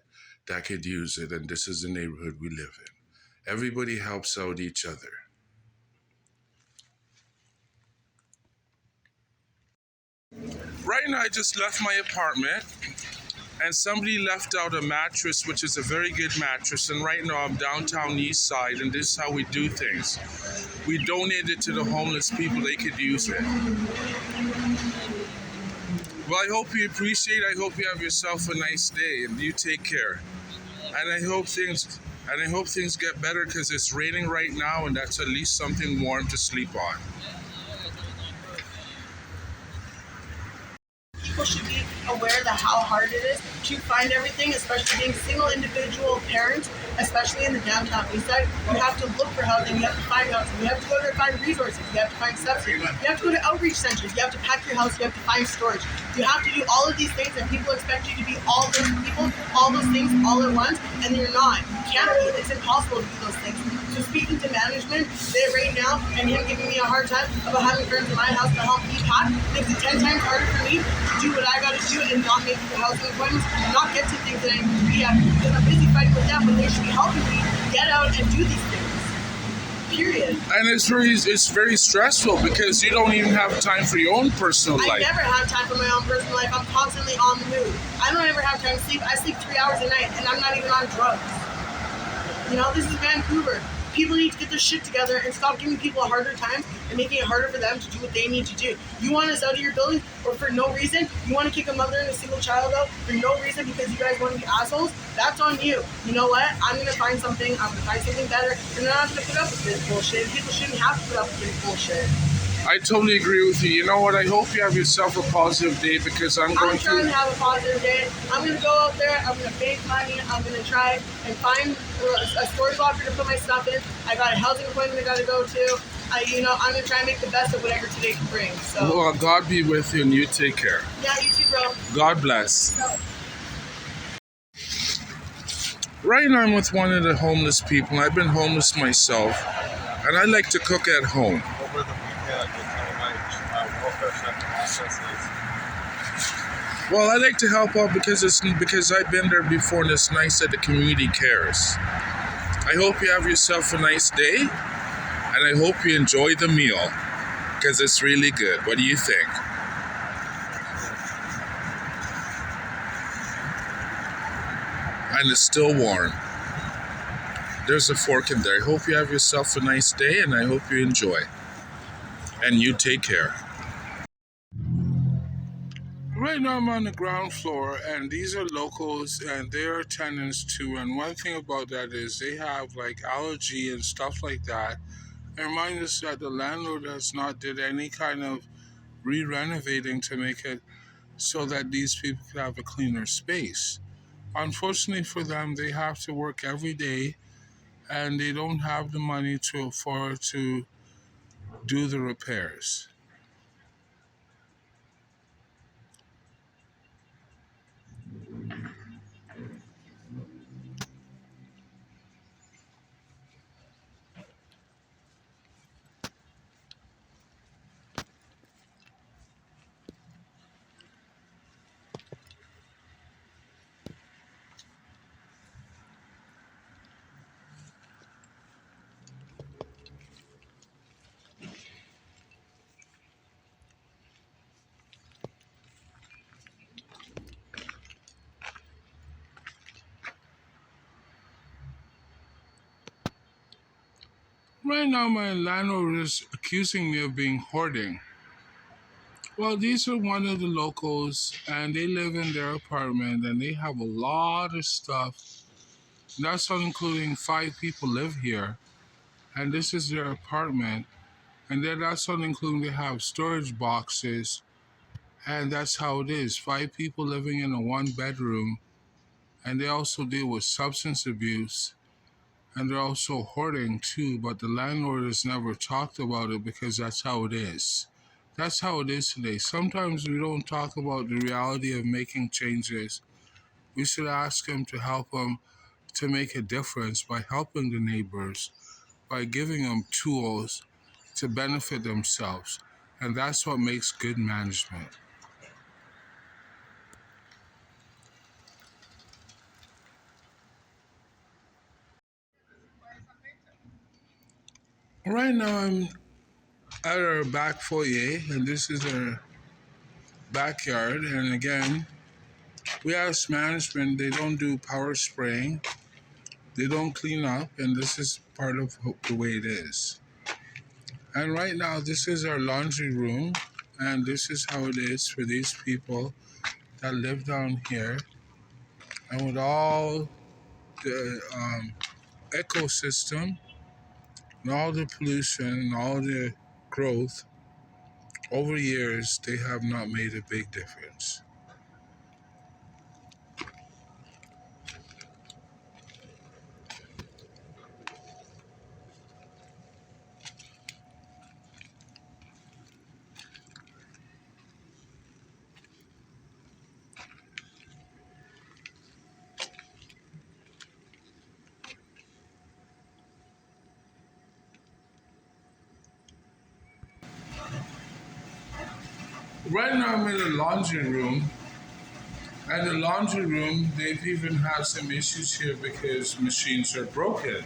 that could use it. And this is the neighborhood we live in. Everybody helps out each other. Right now, I just left my apartment and somebody left out a mattress, which is a very good mattress. And right now, I'm downtown East Side, and this is how we do things. We donate it to the homeless people, they could use it. Well, I hope you appreciate it. I hope you have yourself a nice day, and you take care. And I hope things get better because it's raining right now, and that's at least something warm to sleep on. People should be aware that how hard it is to find everything, especially being single individual parents, especially in the downtown east side. You have to look for housing, you have to find housing, you have to go there to find resources, you have to find subsidies, you have to go to outreach centers, you have to pack your house, you have to find storage. You have to do all of these things, and people expect you to be all those people, all those things all at once, and you're not. You can't be. It's impossible to do those things. So speaking to management, they right now, and him giving me a hard time about having friends in my house to help me pack, makes it 10 times harder for me to do what I got to do and not make the housing appointments, not get to things that I need to be at because I'm busy fighting with them when they should be helping me get out and do these things. Period. And it's very stressful because you don't even have time for your own personal life. I never have time for my own personal life. I'm constantly on the move. I don't ever have time to sleep. I sleep 3 hours a night, and I'm not even on drugs. You know, this is Vancouver. People need to get their shit together and stop giving people a harder time and making it harder for them to do what they need to do. You want us out of your building, or for no reason, you want to kick a mother and a single child out for no reason because you guys want to be assholes, that's on you. You know what? I'm going to find something. I'm going to find something better. And they're not going to put up with this bullshit. People shouldn't have to put up with this bullshit. I totally agree with you. You know what? I hope you have yourself a positive day because I'm trying to have a positive day. I'm going to go out there. I'm going to make money. I'm going to try and find a storage locker to put my stuff in. I got a housing appointment I got to go to. I'm going to try and make the best of whatever today can bring. So. Well, God be with you and you take care. Yeah, you too, bro. God bless. Right now I'm with one of the homeless people. I've been homeless myself, and I like to cook at home. Over the weekend, Well, I like to help out because I've been there before, and it's nice that the community cares. I hope you have yourself a nice day, and I hope you enjoy the meal because it's really good. What do you think? And it's still warm. There's a fork in there. I hope you have yourself a nice day, and I hope you enjoy. And you take care. Right now I'm on the ground floor, and these are locals, and they are tenants too. And one thing about that is they have like allergy and stuff like that. And remind us that the landlord has not did any kind of re-renovating to make it so that these people could have a cleaner space. Unfortunately for them, they have to work every day, and they don't have the money to afford to do the repairs. Right now, my landlord is accusing me of being hoarding. Well, these are one of the locals, and they live in their apartment, and they have a lot of stuff. That's not including 5 people live here, and this is their apartment. And then that's not including they have storage boxes, and that's how it is. 5 people living in a 1-bedroom, and they also deal with substance abuse. And they're also hoarding too, but the landlord has never talked about it because that's how it is. That's how it is today. Sometimes we don't talk about the reality of making changes. We should ask them to help them to make a difference by helping the neighbors, by giving them tools to benefit themselves. And that's what makes good management. Right now I'm at our back foyer, and this is our backyard, and again, we ask management, they don't do power spraying, they don't clean up, and this is part of the way it is. And right now, this is our laundry room, and this is how it is for these people that live down here. And with all the ecosystem and all the pollution and all the growth, over years, they have not made a big difference. Right now, I'm in the laundry room. And the laundry room, they've even had some issues here because machines are broken.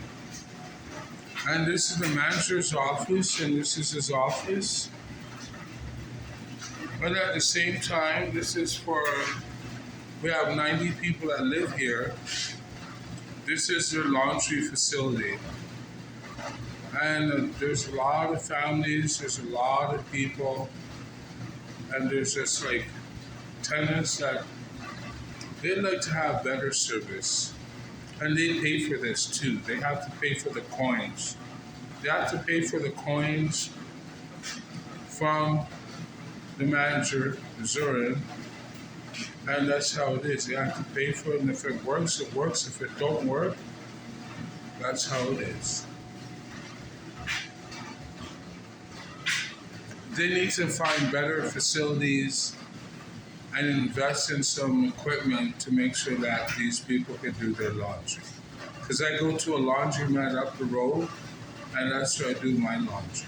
And this is the manager's office, and this is his office. But at the same time, this is we have 90 people that live here. This is their laundry facility. And there's a lot of families, there's a lot of people, and there's just like tenants that they'd like to have better service. And they pay for this too. They have to pay for the coins. They have to pay for the coins from the manager, Zurin, and that's how it is. They have to pay for it, and if it works, it works. If it don't work, that's how it is. They need to find better facilities and invest in some equipment to make sure that these people can do their laundry. Because I go to a laundromat up the road, and that's where I do my laundry.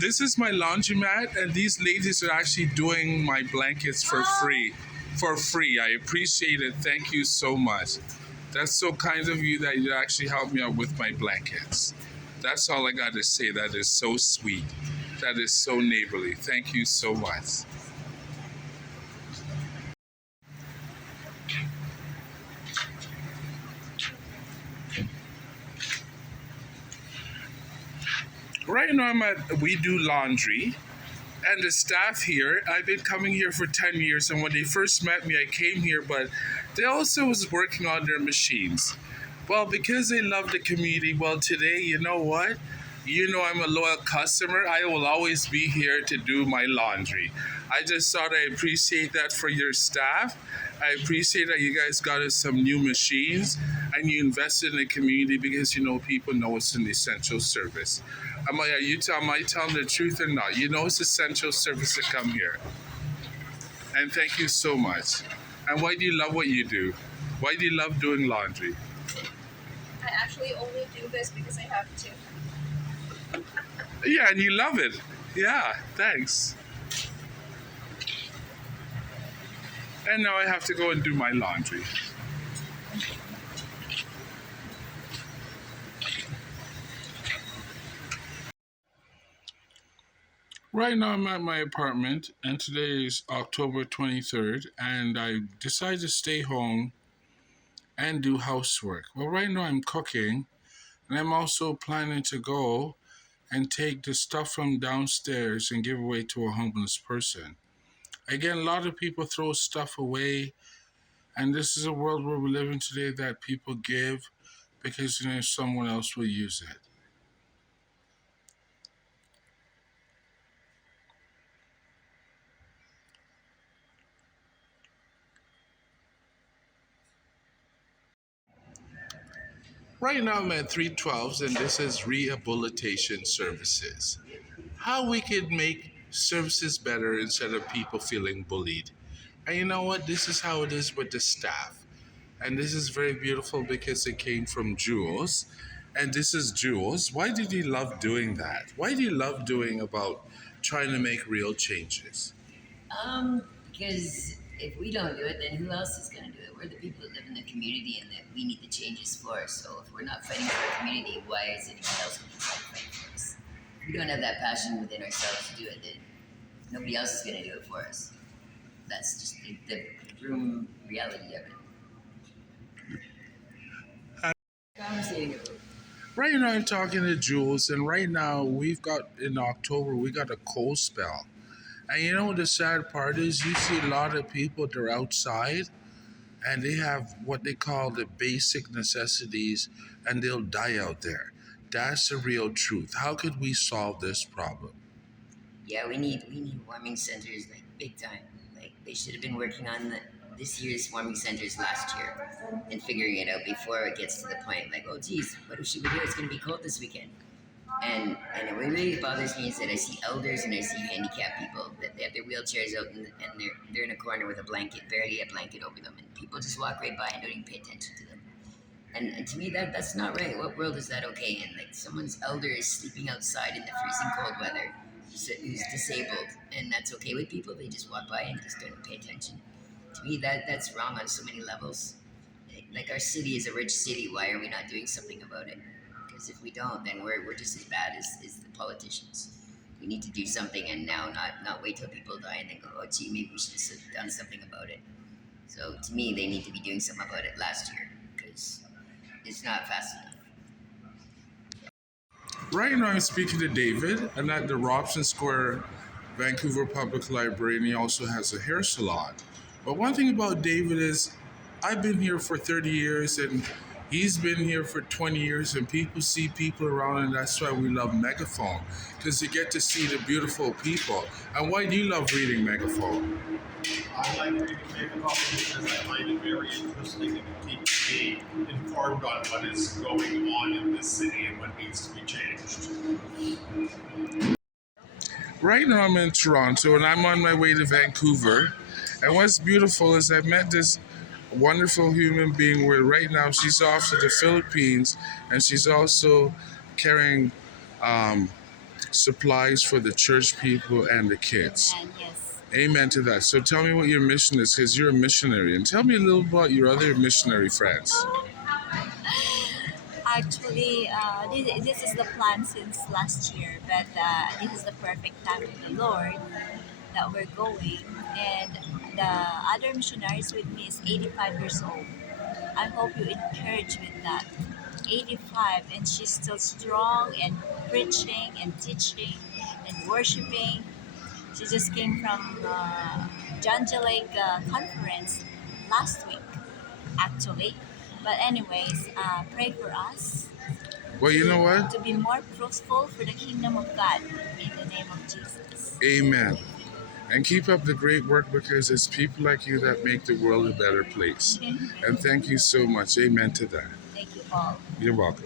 This is my laundromat, and these ladies are actually doing my blankets for free. For free. I appreciate it. Thank you so much. That's so kind of you that you actually helped me out with my blankets. That's all I got to say. That is so sweet. That is so neighborly. Thank you so much. Right now I'm at We Do Laundry, and the staff here, I've been coming here for 10 years, and when they first met me, I came here, but they also was working on their machines. Well, because they love the community, well, today, you know what? You know I'm a loyal customer. I will always be here to do my laundry. I just thought I appreciate that for your staff. I appreciate that you guys got us some new machines and you invested in the community because you know people know it's an essential service. Am I telling the truth or not? You know it's essential service to come here. And thank you so much. And why do you love what you do? Why do you love doing laundry? I actually only do this because I have to. Yeah, and you love it. Yeah, thanks. And now I have to go and do my laundry. Right now I'm at my apartment, and today is October 23rd, and I decided to stay home and do housework. Well, right now I'm cooking, and I'm also planning to go and take the stuff from downstairs and give away to a homeless person. Again, a lot of people throw stuff away, and this is a world where we live in today that people give because you know someone else will use it. Right now I'm at 312s, and this is rehabilitation services. How we could make services better instead of people feeling bullied. And you know what? This is how it is with the staff. And this is very beautiful because it came from Jules. And this is Jules. Why did you love doing that? Why do you love doing about trying to make real changes? Because if we don't do it, then who else is going to do it? We're the people that live in the community and that we need the changes for. So if we're not fighting for our community, why is anyone else going to try to fight for us? If we don't have that passion within ourselves to do it, then nobody else is going to do it for us. That's just the room reality of it. Conversating about. Right now, I'm talking to Jules, and right now in October we got a cold spell. And you know what the sad part is? You see a lot of people that are outside and they have what they call the basic necessities and they'll die out there. That's the real truth. How could we solve this problem? Yeah, we need warming centers like big time. Like they should have been working on this year's warming centers last year and figuring it out before it gets to the point like, oh geez, what should we do? It's gonna be cold this weekend. And what really bothers me is that I see elders and I see handicapped people that they have their wheelchairs out and they're in a corner with a blanket, barely a blanket over them, and people just walk right by and don't even pay attention to them. And to me that's not right. What world is that okay in? Like someone's elder is sleeping outside in the freezing cold weather, who's disabled, and that's okay with people. They just walk by and just don't pay attention. To me that's wrong on so many levels. Like our city is a rich city. Why are we not doing something about it? Because if we don't, then we're just as bad as the politicians. We need to do something and now, not wait till people die and then go, oh gee, maybe we should have done something about it. So to me, they need to be doing something about it last year because it's not fast enough. Right now I'm speaking to David, and at the Robson Square Vancouver Public Library, and he also has a hair salon. But one thing about David is I've been here for 30 years and he's been here for 20 years, and people see people around, and that's why we love Megaphone, because you get to see the beautiful people. And why do you love reading Megaphone? I like reading Megaphone because I find it very interesting and it keeps me informed on what is going on in this city and what needs to be changed. Right now I'm in Toronto and I'm on my way to Vancouver. And what's beautiful is I've met this wonderful human being where right now she's off to the Philippines and she's also carrying supplies for the church people and the kids. Yes. Amen to that. So tell me what your mission is, because you're a missionary, and tell me a little about your other missionary friends. Actually, this is the plan since last year, but this is the perfect time of the Lord that we're going. And the other missionaries with me is 85 years old. I hope you encourage with that. 85, and she's still strong and preaching and teaching and worshiping. She just came from John J. Lake conference last week, actually. But anyways, pray for us. Well, you know what? To be more fruitful for the kingdom of God in the name of Jesus. Amen. And keep up the great work, because it's people like you that make the world a better place. And thank you so much. Amen to that. Thank you, Paul. You're welcome.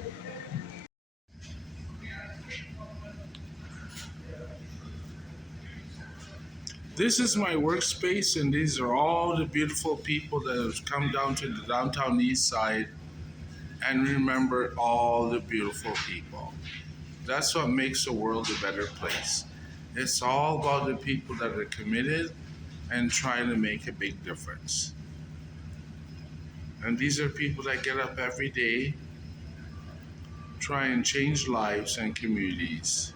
This is my workspace, and these are all the beautiful people that have come down to the downtown east side and remember all the beautiful people. That's what makes the world a better place. It's all about the people that are committed and trying to make a big difference. And these are people that get up every day, try and change lives and communities.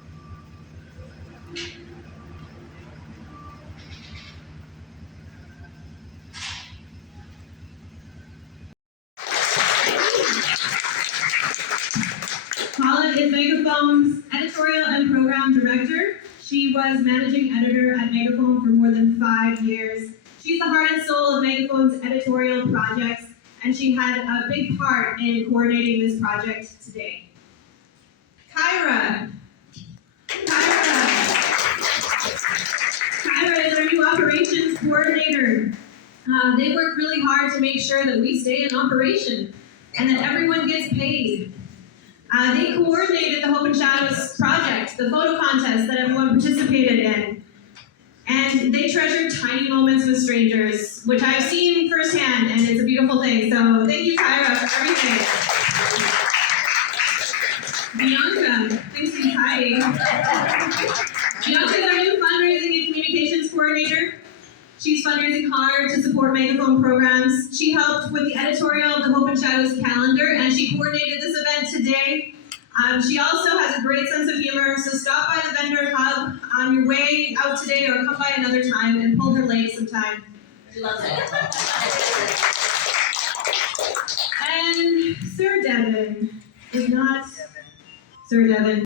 Paula is Megaphone's editorial and program director. She was managing editor at Megaphone for more than 5 years. She's the heart and soul of Megaphone's editorial projects, and she had a big part in coordinating this project today. Kyra is our new operations coordinator. They work really hard to make sure that we stay in operation and that everyone gets paid. They coordinated the Hope and Shadows project, the photo contest that everyone participated in. And they treasure tiny moments with strangers, which I've seen firsthand, and it's a beautiful thing. So thank you, Kyra, for everything. Bianca, thanks for hiding. Bianca is our new fundraising and communications coordinator. She's fundraising hard to support Megaphone programs. She helped with the editorial of the Hope and Shadows calendar, and she coordinated this event today. She also has a great sense of humor, so stop by the vendor hub on your way out today or come by another time and pull her leg sometime. She loves it. And Sir Devin is not Sir Devin.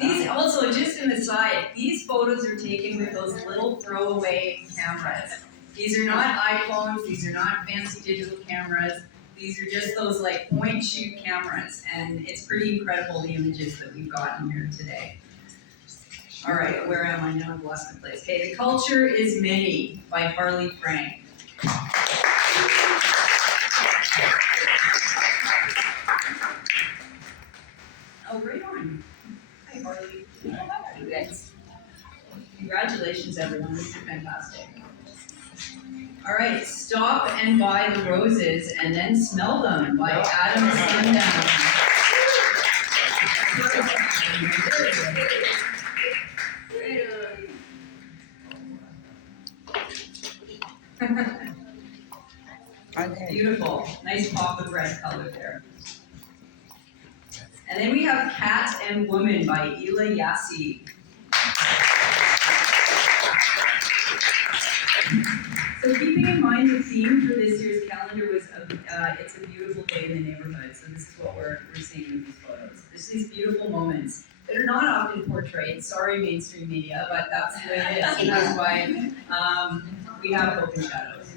These also, just an aside, these photos are taken with those little throwaway cameras. These are not iPhones, these are not fancy digital cameras. These are just those like point and shoot cameras, and it's pretty incredible the images that we've gotten here today. All right, where am I now? I've lost my place. Okay, The Culture is Many by Harley Frank. Oh, right on. Hi, Harley. Thanks. Congratulations, everyone. This is fantastic. All right, Stop and Buy the Roses and Then Smell Them by Adam Sundown. Beautiful. Nice pop of red color there. And then we have Cat and Woman by Ela Yassi. So keeping in mind the theme for this year's calendar was it's a beautiful day in the neighborhood. So this is what we're seeing in these photos. There's these beautiful moments that are not often portrayed. Sorry, mainstream media, but that's the way it is. And that's why we have Hope and Shadows.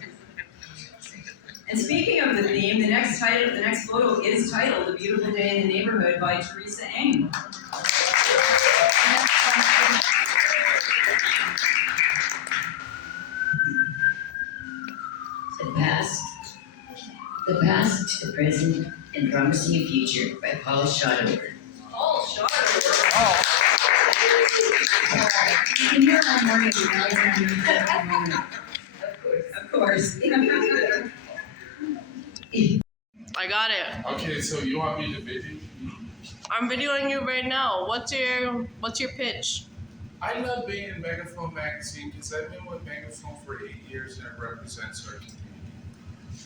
And speaking of the theme, the next photo is titled "A Beautiful Day in the Neighborhood" by Teresa Eng. The Past, the Present, and Promising a Future by Paul Shotover. Paul Shotover. Oh. You can hear my morning. Of course. I got it. Okay, so you want me to video? I'm videoing you right now. What's your pitch? I love being in Megaphone magazine because I've been with Megaphone for 8 years and it represents our community.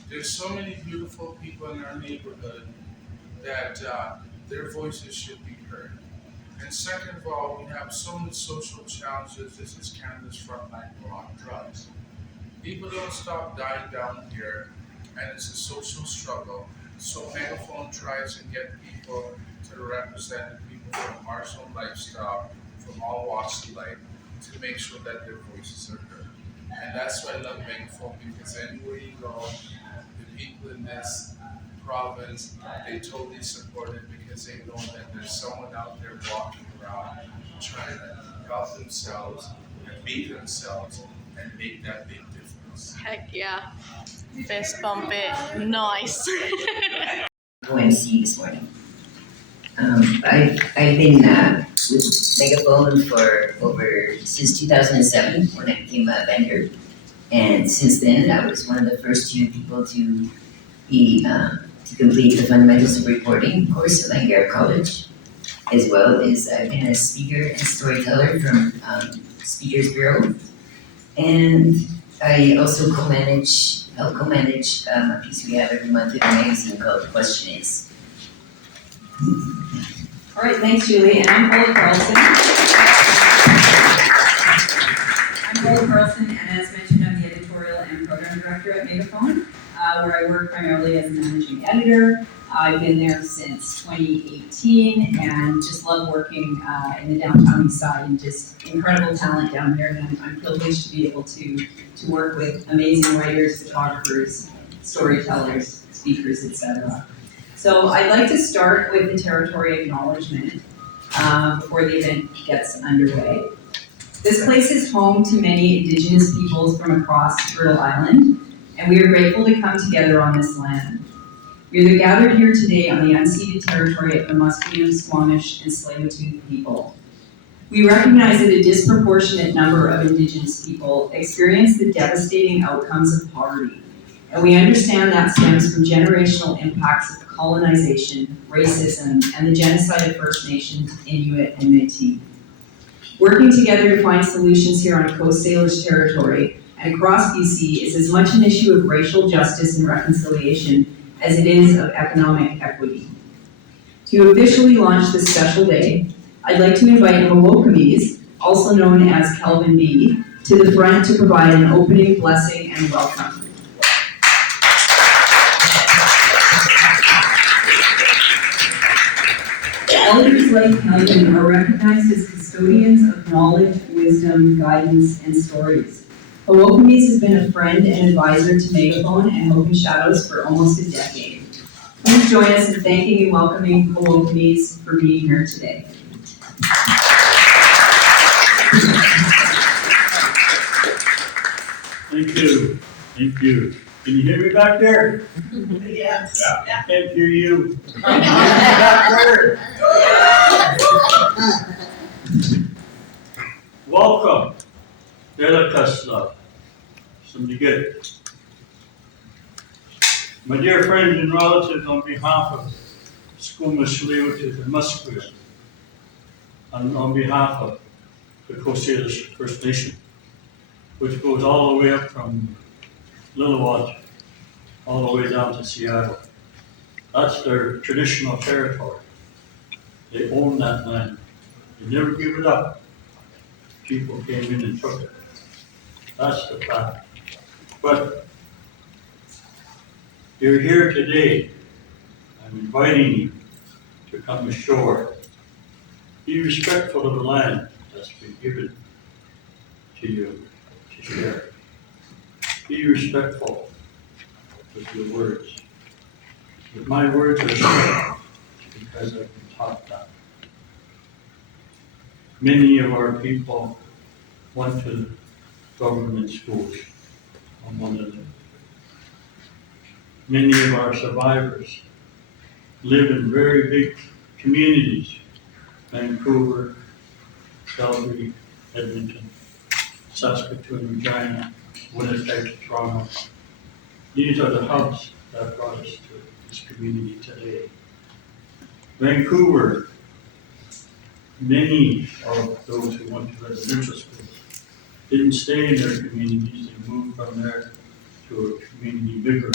There's so many beautiful people in our neighborhood that their voices should be heard. And second of all, we have so many social challenges. This is Canada's frontline war on drugs. People don't stop dying down here, and it's a social struggle. So Megaphone tries to get people to represent the people from marginal lifestyle, from all walks of life, to make sure that their voices are heard. And that's why I love Megaphone, because anywhere you go, the people in this province, they totally support it because they know that there's someone out there walking around trying to help themselves and be themselves and make that big difference. Heck yeah. Fist bump it. Nice. OMC this morning. I've been with Megaphone for since 2007 when I became a vendor, and since then I was one of the first 2 people to complete the fundamentals of reporting course at Langara College, as well as I've been a speaker and storyteller from Speakers Bureau, and I also help co-manage a piece we have every month in a magazine called The Question Is. All right, thanks, Julie. And I'm Paula Carlson. And as mentioned, I'm the editorial and program director at Megaphone, where I work primarily as a managing editor. I've been there since 2018 and just love working in the downtown east side, and just incredible talent down here. And I'm privileged to be able to work with amazing writers, photographers, storytellers, speakers, etc. So I'd like to start with the territory acknowledgement before the event gets underway. This place is home to many Indigenous peoples from across Turtle Island, and we are grateful to come together on this land. We are gathered here today on the unceded territory of the Musqueam, Squamish, and Tsleil-Waututh people. We recognize that a disproportionate number of Indigenous people experience the devastating outcomes of poverty, and we understand that stems from generational impacts of colonization, racism, and the genocide of First Nations, Inuit, and Métis. Working together to find solutions here on Coast Salish territory and across BC is as much an issue of racial justice and reconciliation as it is of economic equity. To officially launch this special day, I'd like to invite Mewokamis, also known as Calvin B., to the front to provide an opening blessing and welcome. Elders like Calvin are recognized as custodians of knowledge, wisdom, guidance, and stories. Mewokamis has been a friend and advisor to Megaphone and Hope and Shadows for almost a decade. Please join us in thanking and welcoming Mewokamis for being here today. Thank you. Thank you. Can you hear me back there? Yes. I can't hear you. Can you hear me back there? Welcome. Delakasla. Somebody good. My dear friends and relatives, on behalf of Skoomashli, which is the Musqueam, and on behalf of the Coast Salish First Nation, which goes all the way up from Lillooet, all the way down to Seattle. That's their traditional territory. They own that land. They never give it up. People came in and took it. That's the fact. But you're here today. I'm inviting you to come ashore. Be respectful of the land that's been given to you to share. Be respectful with your words. But my words are short because I've been taught that. Many of our people went to government schools on one of them. Many of our survivors live in very big communities, Vancouver, Calgary, Edmonton, Saskatoon, Regina, Winnipeg, Toronto. These are the hubs that brought us to this community today. Vancouver, many of those who went to residential schools didn't stay in their communities. They moved from there to a community bigger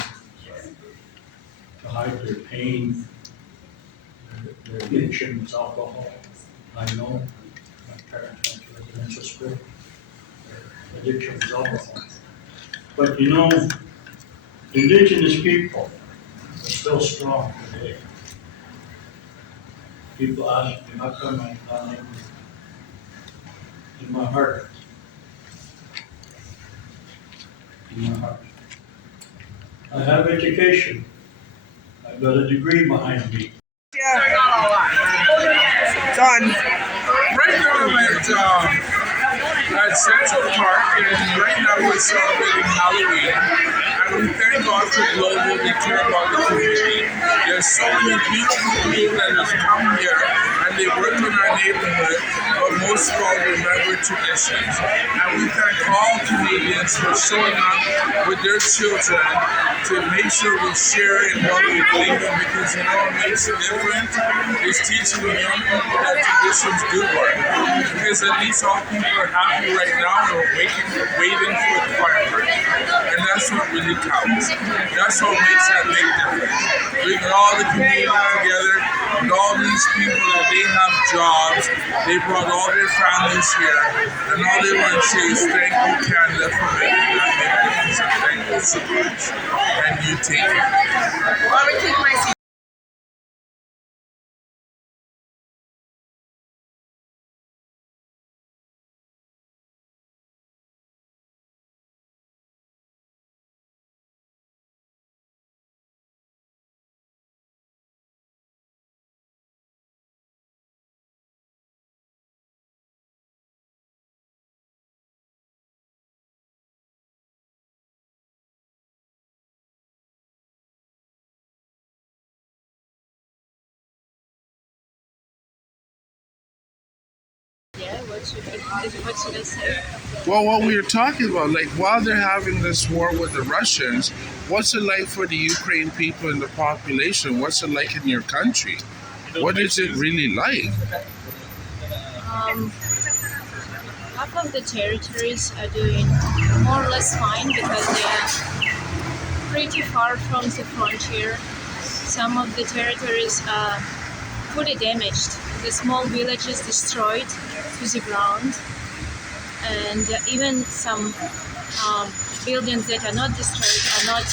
to hide their pain. Their addiction was alcohol. I know my parents went to residential school. Their addiction was alcohol. But you know, Indigenous people are still strong today. People ask me, how come I'm not in my heart? In my heart. I have education. I've got a degree behind me. Done. Right now at Central Park, and right now we're celebrating Halloween. And we thank God for Global, they care about the community. There's so many beautiful people that have come here and they work in our neighborhood, but most of all remember traditions. And we thank all Canadians for showing up with their children to make sure we share in what we believe in, because you know what makes a difference is teaching the young people that traditions do work. Because at least all people are happy right now and we're waiting for the fireworks. And that's what really counts. That's what makes that big difference. Bringing all the community together and all these people that they have jobs, they brought all their families here, and all they want to say is thank you, Canada, for making that big difference. And thank you so much. And you take it. Let me take my seat. what should I say? Well, what we were talking about, like while they're having this war with the Russians, what's it like for the Ukraine people and the population? What's it like in your country? What is it really like? Half of the territories are doing more or less fine because they are pretty far from the frontier. Some of the territories are fully damaged. The small villages destroyed to the ground, and even some buildings that are not destroyed are not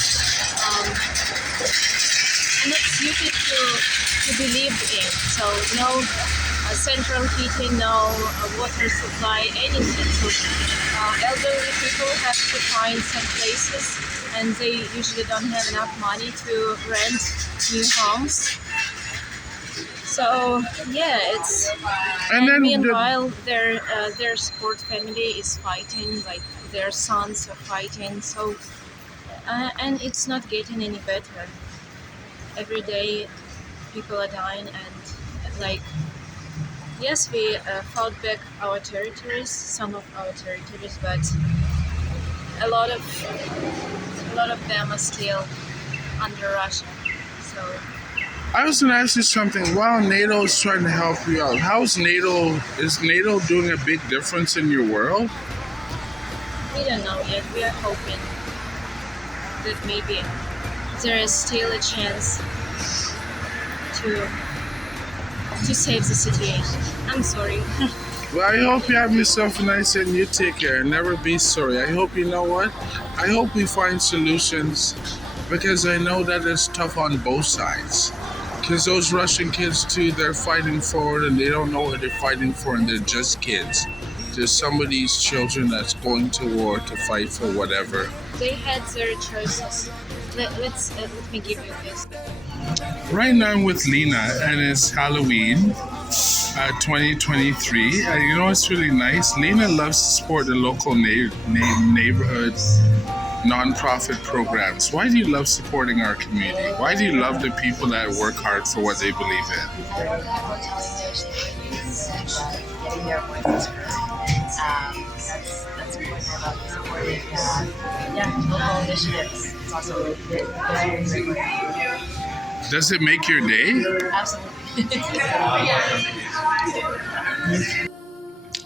suited to be lived in. So no central heating, no water supply, anything. So elderly people have to find some places, and they usually don't have enough money to rent new homes. So yeah, it's. And then meanwhile, their support family is fighting, like their sons are fighting. So and it's not getting any better. Every day, people are dying, and like. Yes, we fought back our territories, some of our territories, but a lot of them are still under Russia. So I was going to ask you something. While NATO is trying to help you out, is NATO doing a big difference in your world? we don't know yet. We are hoping that maybe there is still a chance to save the situation. I'm sorry. Well, I hope you have yourself a nice day and you take care. Never be sorry. I hope, you know what? I hope we find solutions, because I know that it's tough on both sides. Because those Russian kids too, they're fighting for it and they don't know what they're fighting for, and they're just kids. There's some of these children that's going to war to fight for whatever. They had their choices. Let me give you this. Right now I'm with Lena, and it's Halloween 2023. And you know what's really nice? Lena loves to support the local neighborhood non-profit programs. Why do you love supporting our community? Why do you love the people that work hard for what they believe in? Getting their voices heard. That's what I love supporting. Local initiatives. It's also very great. Does it make your day? Absolutely.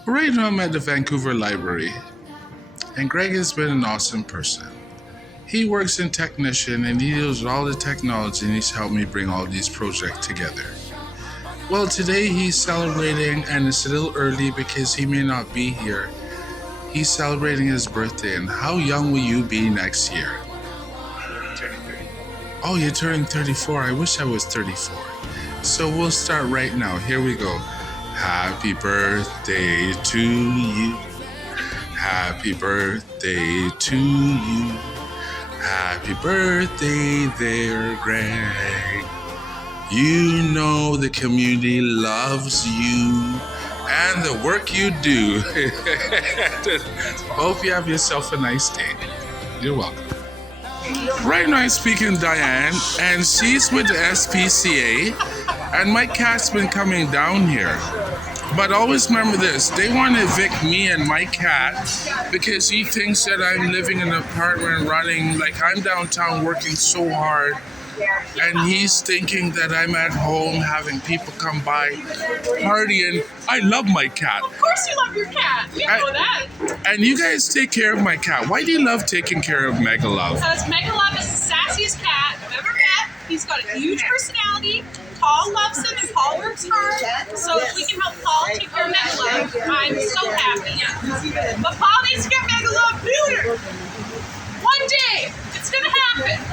Right now I'm at the Vancouver Library, and Greg has been an awesome person. He works in technician and he deals with all the technology, and he's helped me bring all these projects together. Well, today he's celebrating, and it's a little early because he may not be here. He's celebrating his birthday, and how young will you be next year? Oh, you're turning 34. I wish I was 34. So we'll start right now. Here we go. Happy birthday to you. Happy birthday to you. Happy birthday there, Greg. You know the community loves you and the work you do. Hope you have yourself a nice day. You're welcome. Right now I'm speaking to Diane, and she's with the SPCA, and my cat's been coming down here. But always remember this, they want to evict me and my cat because he thinks that I'm living in an apartment running, like I'm downtown working so hard, and he's thinking that I'm at home having people come by partying. I love my cat. Of course you love your cat. We know that. And you guys take care of my cat. Why do you love taking care of Megalove? Because Megalove is the sassiest cat I've ever met. He's got a huge personality. Paul loves him and Paul works hard. So if we can help Paul take care of Megalove, I'm so happy. But Paul needs to get Megalove neutered. One day, it's gonna happen.